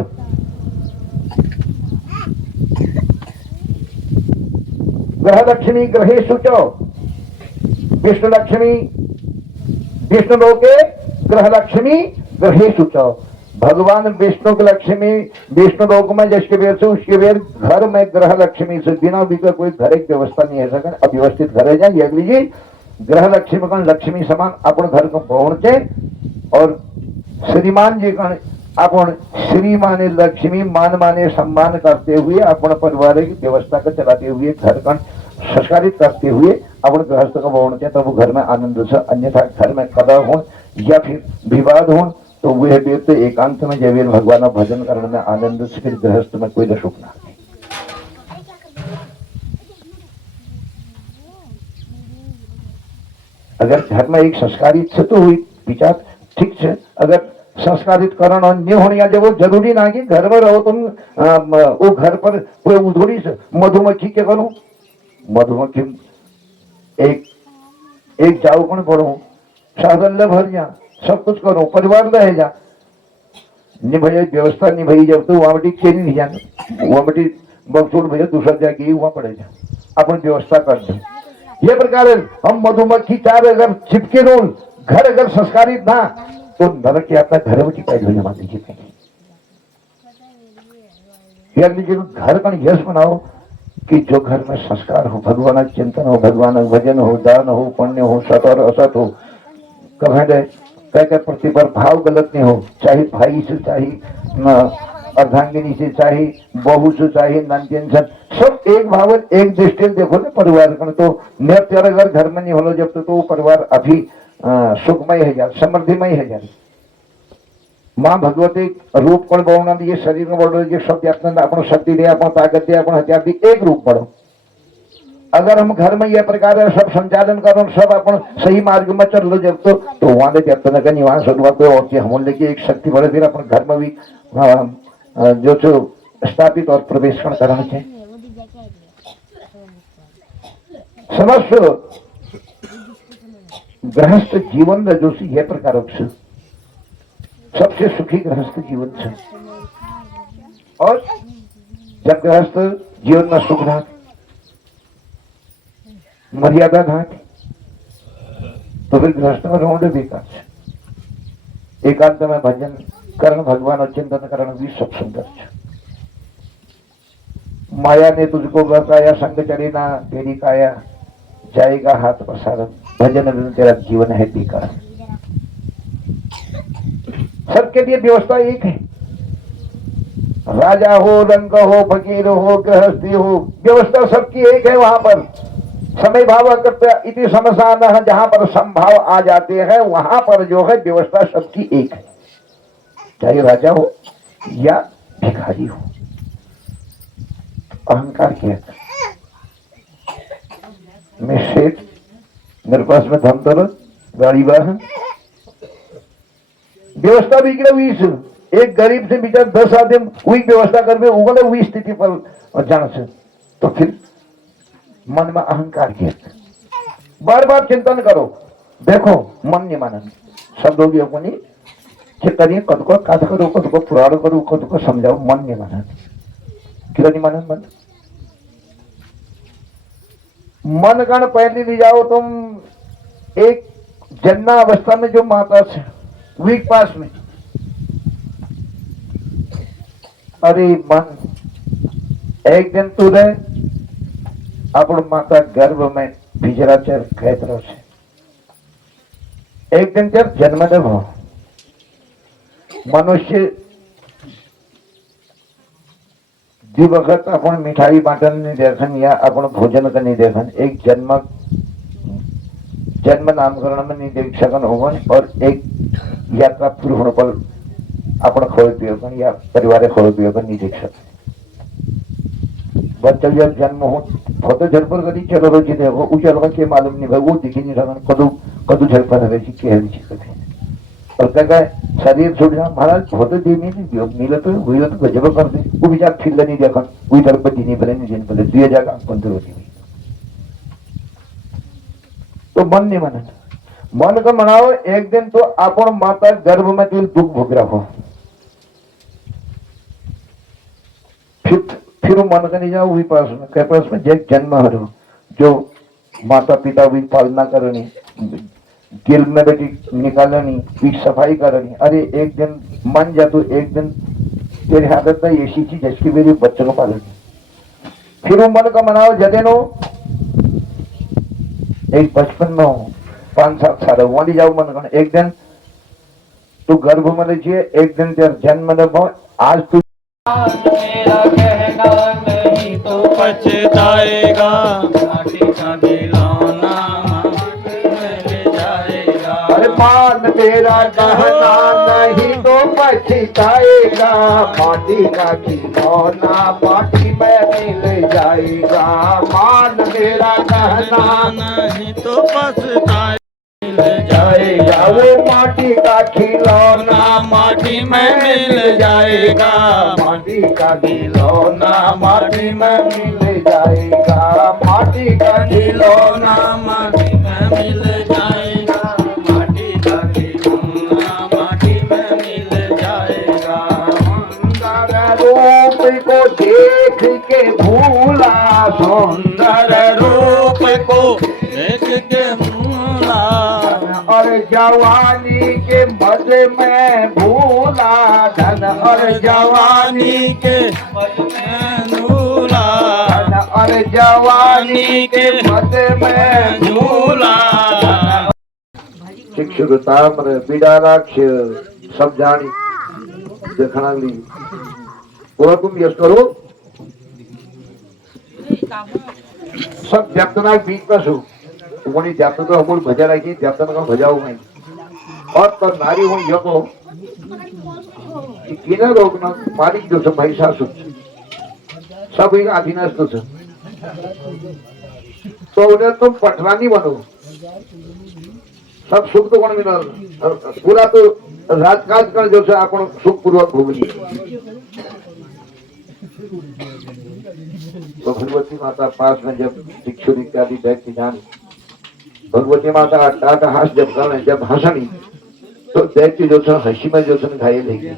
ग्रह लक्ष्मी ग्रहे सुचो विष्णु लक्ष्मी विष्णु लोके ग्रह लक्ष्मी ग्रहे सुचो भगवान विष्णु की लक्ष्मी विष्णु लोक में जिसके वेर से उसके वेर घर में ग्रह लक्ष्मी से बिना भी कोई घर की व्यवस्था नहीं है सकन अव्यवस्थित घर है जाए ये लीजिए ग्रह लक्ष्मी का लक्ष्मी समान अपन घर को पहुंचे और श्रीमान जी का अपन श्रीमान लक्ष्मी मान माने सम्मान करते हुए अपन परिवार की व्यवस्था को चलाते हुए घर का संस्कारित करते हुए अपन गृहस्थ को पहुंचे तब वो घर में आनंद से अन्यथा घर में कलह हो या फिर विवाद हो तो वह व्यक्ति एकांत में जब भगवान भजन करने में आनंद से फिर गृहस्थ में कोई सुख ना अगर घर में एक संस्कारित से तो हुई विचार ठीक है अगर संस्कारित करण और नहीं होनी आज वो जरूरी ना कि घर में रहो तुम वो घर पर कोई उधोड़ी से मधुमक्खी के करो मधुमक्खी एक एक जाओ कौन पढ़ो साधन ले भर जा सब कुछ करो परिवार रह जा निभाई व्यवस्था निभाई जब तो वहां बटी खेल नहीं जाना वहां बटी बगसुर भैया दूसरा जाके वहां पड़े जा अपन व्यवस्था कर दे ये प्रकार हम मधुमक्खी चार अगर चिपके रोल घर अगर संस्कारित ना तो नरक की आपका घर में टिकाई हुई मान लीजिए यार लीजिए घर का यश बनाओ कि जो घर में संस्कार हो भगवान चिंतन हो भगवान भजन हो दान हो पुण्य हो सत और असत हो कभी कह प्रति पर भाव गलत नहीं हो चाहे भाई से चाहे अर्धांगिनी से चाहे बहू से चाहे नंदन से सब एक भाव एक दृष्टि देखो ना परिवार का तो नृत्य अगर घर में नहीं हो जब तो परिवार अभी सुखमय है जाए समृद्धिमय है जाए माँ भगवती रूप पण बढ़ना दिए शरीर में बढ़ो दिए शक्ति अपन शक्ति दे अपन ताकत दे अपन हथियार दी एक रूप बढ़ो अगर हम घर में यह प्रकार सब संचालन करो सब अपन सही मार्ग में चल लो जब तो वहां जब तक वहां शुरुआत को और हम लेके एक शक्ति बढ़े फिर अपन घर में भी जो स्थापित और प्रवेशन करना चाहिए समस्त गृहस्थ जीवन जो यह प्रकार सबसे सुखी गृहस्थ जीवन है और जब गृहस्थ जीवन में सुख रहा मर्यादा घाट तो फिर गृहस्थ में रोड बेकार है एकांत में भजन करण भगवान और चिंतन करण भी सब सुंदर है माया ने तुझको बताया संग चले ना तेरी काया जाएगा हाथ पसार भजन बिन तेरा जीवन है बेकार सबके लिए व्यवस्था एक है राजा हो रंग हो फकीर हो गृहस्थी हो व्यवस्था सबकी एक है वहां पर समय भाव इति समसान है जहां पर संभाव आ जाते हैं वहां पर जो है व्यवस्था सबकी एक है चाहे राजा हो या भिखारी हो अहंकार क्या मैं सेठ मेरे पास में धन दौलत गाड़ी वाहन व्यवस्था भी एक गरीब से बिचार 10 आदमी वही व्यवस्था करके उगले हुई स्थिति पर जान से तो फिर मन में अहंकार किया बार बार चिंतन करो देखो मन नहीं मानन सब लोग को नहीं करिए कद को कथ करो कद को पुराण करो कद को समझाओ मन नहीं मानन क्यों नहीं मानन मन गण पहले ले जाओ तुम एक जन्ना अवस्था में जो माता से वीक पास में अरे मन एक दिन तू रहे अपन माता गर्भ में भिजरा चर कैतरो से एक दिन जब जन्म देव मनुष्य दिवगत अपन मिठाई बांटन नहीं देखन या अपन भोजन का नहीं देखन एक जन्म नामकरण में नहीं देख सकन होवन और एक यात्रा पूरी होने पर अपन खोए पियोगन या परिवार खोए पियोगन नहीं देख सकते बच्चा जब जन्म हो फोटो झलपर करी चलो रोजी देखो उचल के मालूम नहीं भाई वो दिखी नहीं सकन कदू कदू झलपर है कि है कभी और क्या शरीर छूट जा महाराज फोटो दे नहीं मिले तो हुई तो गजब कर दे वो विचार फिर नहीं देखन वही तरफ बदी नहीं पड़े नहीं दिन पहले दिया जाएगा पंद्रह होती तो मन नहीं माना मन का मनाओ एक दिन तो अपन माता गर्भ में तुम दुख भोग रखो फिर मन का नहीं जाओ वही पास में कह पास में जब जन्म हरो जो माता पिता भी पालना करनी गिल में बेटी निकालनी फिर सफाई करनी अरे एक दिन मन जा तो एक दिन तेरे हाथ में ऐसी चीज जिसकी मेरी बच्चों को पालनी फिर वो मन का मनाओ जदेनो एक बचपन में हो 5-7 साल वहां जाओ मन करना एक दिन तू गर्भ में लीजिए एक दिन तेरा जन्म हो आज तू मेरा कहना नहीं तो पछताएगा माटी का खिलौना मिल जाएगा अरे मान तेरा कहना नहीं तो पछताएगा माटी का खिलौना माटी में मिल जाएगा मान तेरा कहना नहीं तो पछताएगा जाएगा वो माटी का खिलौना माटी में मिल जाएगा, माटी का खिलौना माटी में मिल जाएगा, माटी का खिलौना माटी में मिल जाएगा, माटी का खिलौना माटी में मिल जाएगा। सुंदर रूप को देख के भूला, सुंदर रूप को देख के भूला, और जवानी के मजे में भूला, धन और जवानी के झूला, और जवानी के मजे में झूला। शिक्षक ताम्र बिडाराक्ष सब जानी देखना ली पूरा तुम यश करो सब जप्तना बीच में सु कोनी जप्त तो हमर भजा रखी जप्तन का भजाओ मैं और तो नारी हो यो को कि किना रोकना मालिक जो सब भाई सासु सब एक अधीनस्थ तो तो उन्हें तुम पटरानी बनो सब सुख तो कोण मिला पूरा तो राजकाज कर जो से आपण सुख पूर्वक भोगली तो भगवती माता पास में जब भिक्षु इत्यादि व्यक्ति जान भगवती माता टाटा हास जब करने जब हंसनी तो दैत्य जो से हंसी में जो से घायल है गई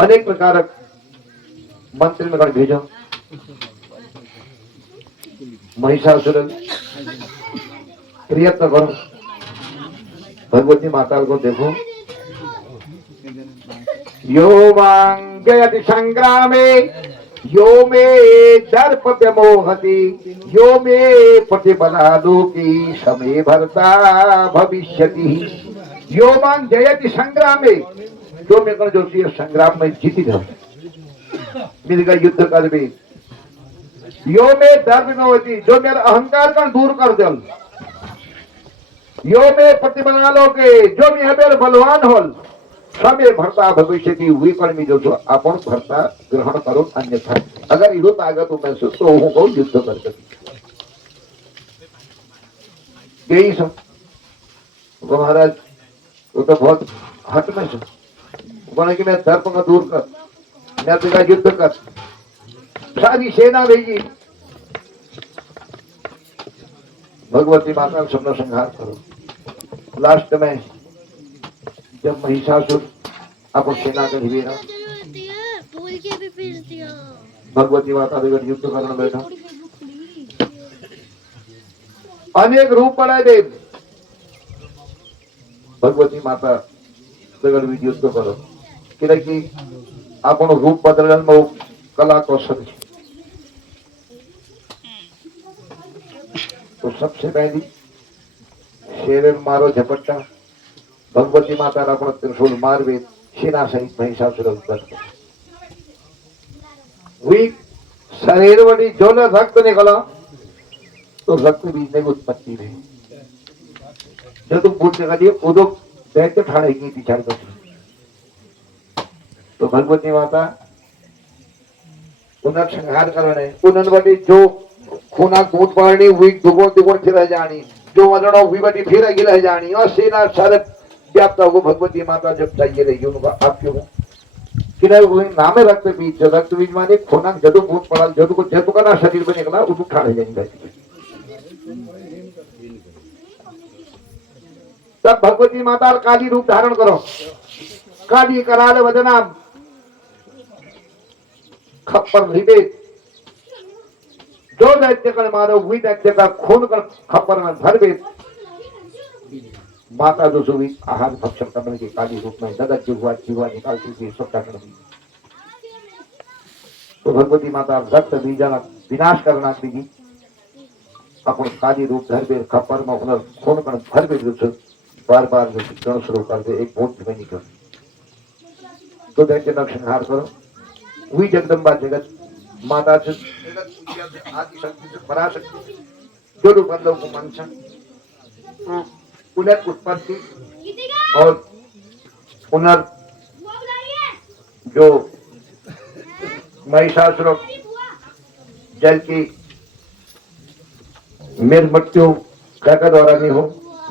अनेक प्रकार मंत्र में कर भेजो महिषासुर प्रयत्न करो भगवती माता को देखो यो वांगयति संग्रामे यो मे दर्प व्यमोहति यो मे प्रतिबलालोकी समे भरता भविष्यति यो वांग जयति संग्रामे जो मैं कर जो सी संग्राम में जीती धर मिलगा युद्ध कर बे यो मे दर्प व्यमोहति जो मेरा अहंकार का दूर कर दल यो में प्रतिबला लोके जो मी हमें बलवान होल समय भरता भविष्य की हुई कर्मी जो अपन भरता ग्रहण करो अन्यथा अगर इधर आगे तो मैं तो हो युद्ध कर सकती यही सब वो महाराज वो तो बहुत हट में सब बोले कि मैं दर्प का दूर कर मैं तेरा युद्ध कर सारी सेना भेजी भगवती माता सबना संहार करो लास्ट में जब महिषासुर अपन सेना के हिवेरा भगवती माता देकर युद्ध करने बैठा अनेक रूप पड़े देव भगवती माता देकर भी युद्ध करो कि अपन रूप बदलने में कला कौशल तो सबसे पहली शेर मारो झपट्टा भगवती माता अपन त्रिशूल मारवे सेना सहित महिषासुर हुई शरीर वटी जो न रक्त निकला तो रक्त बीज ने उत्पत्ति रही जब तुम पूछ लगा उदो दैत्य ठाणे की विचार कर तो भगवती माता उन्हें संहार करने उन्हें वटी जो खूना कूट पानी हुई दुगुण दुगुण फिर जानी जो वजन हुई बटी फिर गिर जानी और सेना सारे व्याप्त हो भगवती माता जब चाहिए रहेगी उनका आप क्यों कि नामे रक्त बीज माने खूना जदू कूट पड़ा जदू को जदू का ना शरीर में निकला उसको ठाणे जाएंगे तब भगवती माता काली रूप धारण करो काली कराल वदना खप्पर रिबे जो दैत्य कर मारो वही दैत्य का खून कर खप्पर में भर दे माता जो सुवी आहार भक्षण करने के काली रूप में ददक जीवा निकालती थी सबका कर दी तो भगवती माता रक्त बीजना विनाश करना की अपन काली रूप धर दे खप्पर में उन्हें खून कर भर दे बार बार जो शुरू कर दे एक मूर्ति में निकल तो दैत्य का संहार करो वही जगदम्बा जगत माता से आदि शक्ति से पराशक्ति जो रूप बंदों को मंशन पुनः उत्पत्ति और पुनर् जो महिषासुर जल की मृत्यु क्या द्वारा नहीं हो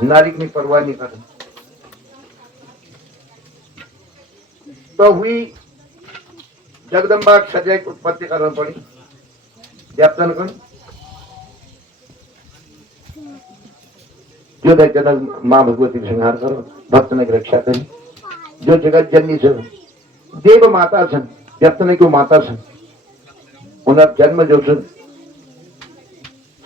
नारीकनी परवाह नहीं कर तो हुई जगदम्बा सजा की उत्पत्ति करना पड़ी जब जो जनक माँ भगवती का संहार करो भक्त ने रक्षा करी जो जगत जननी से देव माता सन जब तक को माता सन उनका जन्म जो सन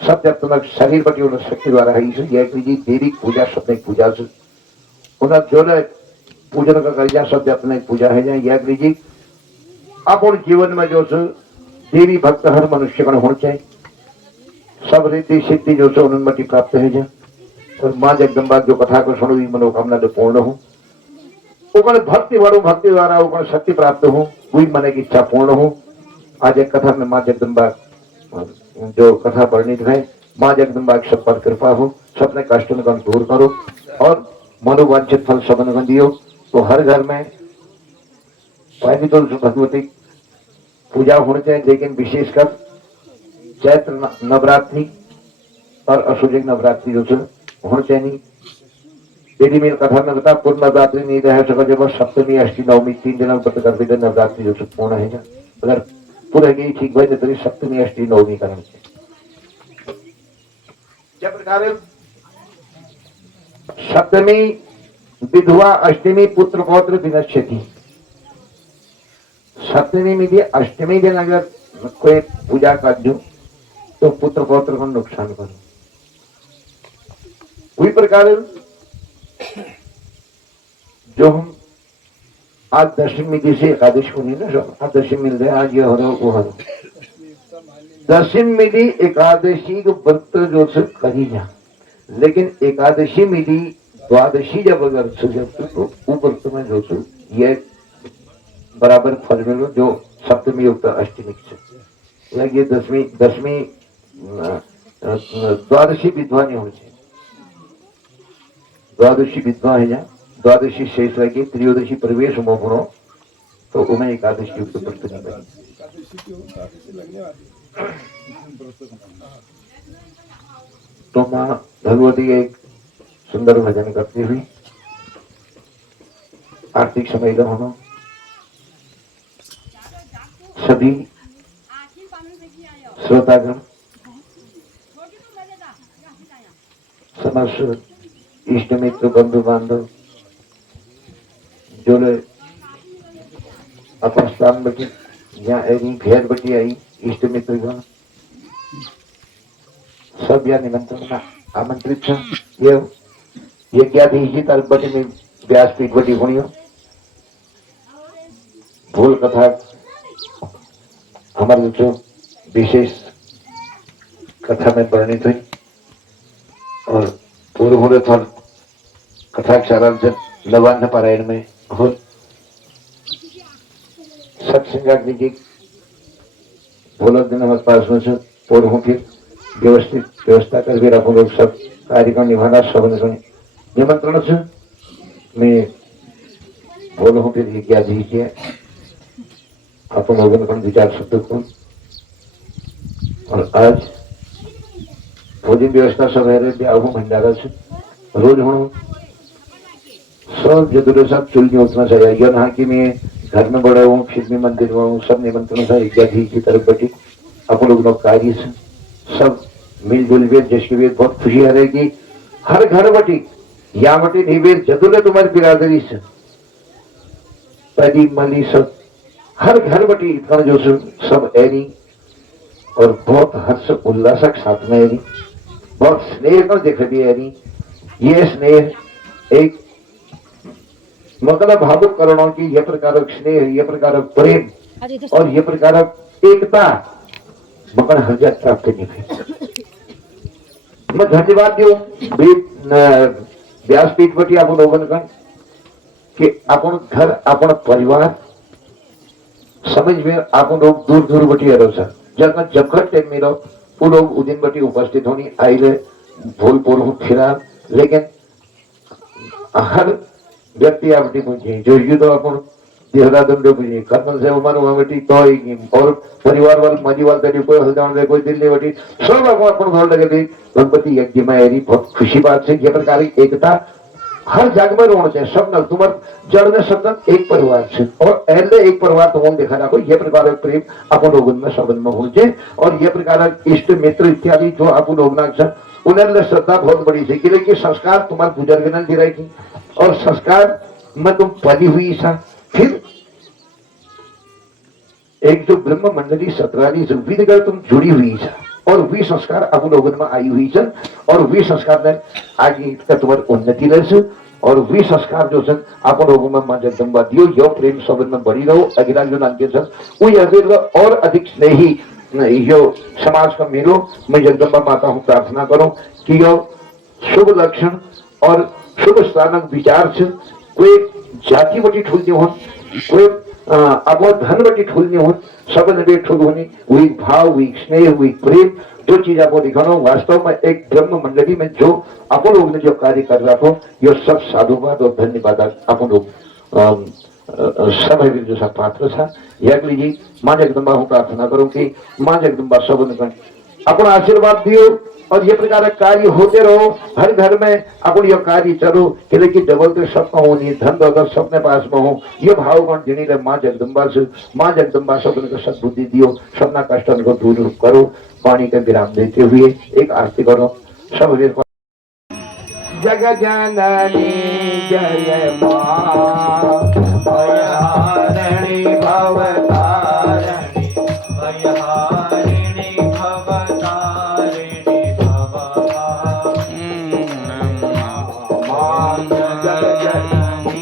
सब जब तक शरीर पटी उन शक्ति द्वारा है यह देवी पूजा सब पूजा से उनका जो पूजन का कर्जा सब जब तक पूजा है जाए यह जी अपन जीवन में जो देवी भक्त हर मनुष्य का होना चाहिए सब रीति सिद्धि जो से उन्नति प्राप्त है जाए और माँ जगदम्बा जो कथा को सुनो मनोकामना जो पूर्ण हो भक्ति वालों भक्ति द्वारा शक्ति प्राप्त हो वही मन की इच्छा पूर्ण हो आज एक कथा में माँ जगदम्बा जो कथा वर्णित है माँ जगदम्बा की सब पर कृपा हो सबने कष्ट को दूर करो और मनोवांछित फल सबन को दियो तो हर घर में पहली तो भगवती पूजा होनी चाहिए लेकिन विशेषकर चैत्र नवरात्रि और असुजिक नवरात्रि जो होनी चाहिए यदि मेरी कथा में बता पूर्ण नवरात्रि नहीं रह सका जब सप्तमी अष्टमी नवमी 3 दिनों व्रत कर देगा नवरात्रि जो पूर्ण है अगर पूरा नहीं ठीक भाई तो सप्तमी अष्टमी नवमी करना चाहिए जब प्रकार सप्तमी विधवा अष्टमी पुत्र पौत्र विनश्यति सप्तमी में भी अष्टमी दिन अगर कोई पूजा कर दूं तो पुत्र पौत्र को नुकसान करो वही प्रकार जो हम आज दशमी से एकादशी को नहीं ना आज दशमी मिल रहा है आज ये हो रहा वो हो रहा दशमी मिली एकादशी को व्रत जो से करी जा लेकिन एकादशी मिली द्वादशी जब अगर तो व्रत में जो ये बराबर फल मिलो जो सप्तमी युक्त अष्टमी से ये दसवीं द्वादशी विधवा नहीं होनी चाहिए द्वादशी विधवा है जहाँ द्वादशी शेष लगे त्रयोदशी प्रवेश मोहनो तो उन्हें एकादशी युक्त व्रत नहीं बनी तो माँ भगवती एक सुंदर भजन करती हुई आर्थिक समय होना सभी श्रोतागण समस्त इष्ट मित्र बंधु बांधव जो अपन स्थान बटी यहाँ घेर बटी आई इष्ट मित्र गण सब या निमंत्रण आमंत्रित है ये क्या थी तरफ बटी में व्यासपीठ बटी होनी हो भूल कथा हमारे जो विशेष कथा में वर्णित हुई और पूर्व हो रहे कथा सारांश लवान्य पारायण में हो सत्संगाग्नि जी बोलो दिन हमारे पास में से पूर्व हो फिर व्यवस्थित व्यवस्था कर फिर अपन लोग सब कार्यक्रम निभाना सबन को निमंत्रण से मैं बोलो हूँ फिर ये क्या दीजिए अपन लोगों ने विचार शब्द को और आज भोजन व्यवस्था सब है ब्याह भंडारा से रोज हूँ सब जदूर सब चुल्ली उतना चाहिए यह ना कि मैं घर में बड़ा हूँ फिर भी मंदिर में हूँ सब निमंत्रण था इत्यादि की तरफ बैठी अपन लोग कार्य से सब मिलजुल भी जिसके भी बहुत खुशी रहेगी हर घर बटी या बटी नहीं भी जदूर तुम्हारी बिरादरी से पैदी मली सब हर घर बटी इतना जो सब एनी और बहुत हर्ष उल्लासक साथ में एनी बहुत स्नेह पर देख रही है ये स्नेह एक मतलब भावुक करणों की यह प्रकार स्नेह यह प्रकार प्रेम और यह प्रकार एकता मकन हर जात प्राप्त नहीं है मैं धन्यवाद दूं व्यासपीठ बटी आप लोगों का कि अपन घर अपन परिवार समझ में आप लोग दूर दूर बटी रहो सर जब जब टाइम में वो लोग उदिन बटी उपस्थित होनी आइले भूल पोल हूँ फिरा लेकिन हर व्यक्ति आप जो ये तो अपन देहरादून जो भी कर्नल से उमर वटी तो और परिवार वाल माजी वाल तेरी कोई हलदान दे कोई दिल्ली वटी सब भगवान पर भर लगे थी गणपति यज्ञ में एरी बहुत खुशी बात है ये प्रकार की एकता हर जग में रोना चाहिए सब न तुम्हार जड़ में सब एक परिवार से और ऐसे एक परिवार तो देखा ना ये प्रकार प्रेम अपन लोगों में सबन में हो जाए और ये प्रकार इष्ट मित्र इत्यादि जो अपन लोग उन्हें श्रद्धा बहुत बड़ी है कि संस्कार तुम्हारे बुजुर्ग ने दी रहेगी और संस्कार में तुम पली हुई सा फिर एक जो ब्रह्म मंडली 17 से विधगढ़ तुम जुड़ी हुई सा और वी संस्कार अब लोगों में आई हुई है और वी संस्कार ने आगे तुम्हारी उन्नति रहे और वी संस्कार जो सन आप लोगों में मां जगदम्बा दियो यो प्रेम सबन में बढ़ी रहो अगिला जो नानके सन वो अगिल और अधिक स्नेही यो समाज का मिलो मैं जगदम्बा माता हूँ प्रार्थना करूं कि यो शुभ लक्षण और शुभ स्थानक विचार से कोई जाति बटी ठुलनी हो कोई अब धन बटी ठुलनी हो सब नबे ठुल होनी हुई भाव हुई स्नेह हुई प्रेम जो चीज आपको दिखाना वास्तव में एक ब्रह्म मंडली में जो आप लोग ने जो कार्य कर रहा हो ये सब साधुवाद और धन्यवाद आप लोग समय जो सा पात्र था यह लीजिए मां जगदम्बा हूँ प्रार्थना करूं कि मां जगदम्बा सब अपना आशीर्वाद दियो और ये प्रकार कार्य होते रहो हर घर में अपन ये कार्य चलो कि डबल के स्वप्न होनी धन दौलत सबने पास में हो ये भावगण जिनी रहे मां जगदम्बा सब सदबुद्धि दियो सबना कष्ट को दूर करो पानी का विराम देते हुए एक आरती करो सब जग जननी जय मां भयहारिणी भवतारिणी भयहारिणी भवतारिणी मां जग जननी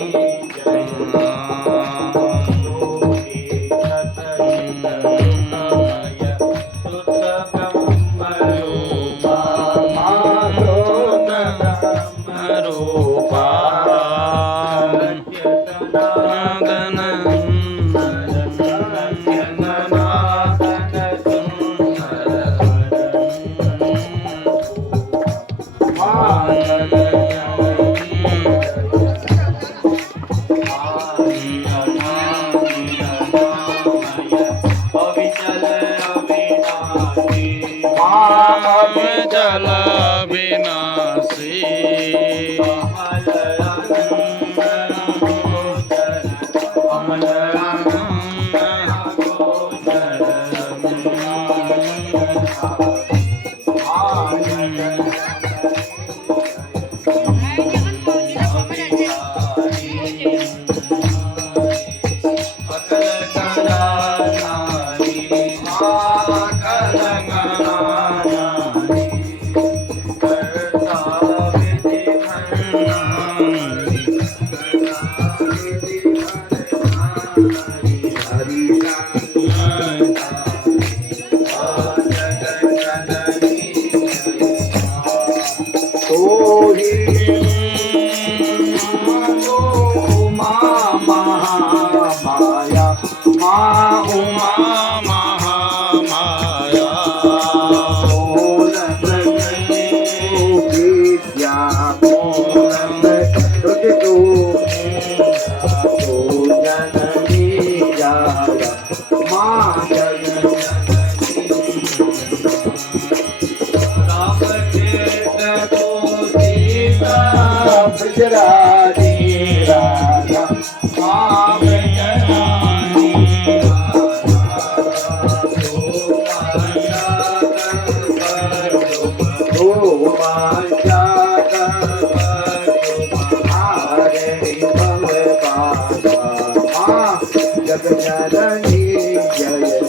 जय जल विनाशी जग जननी जय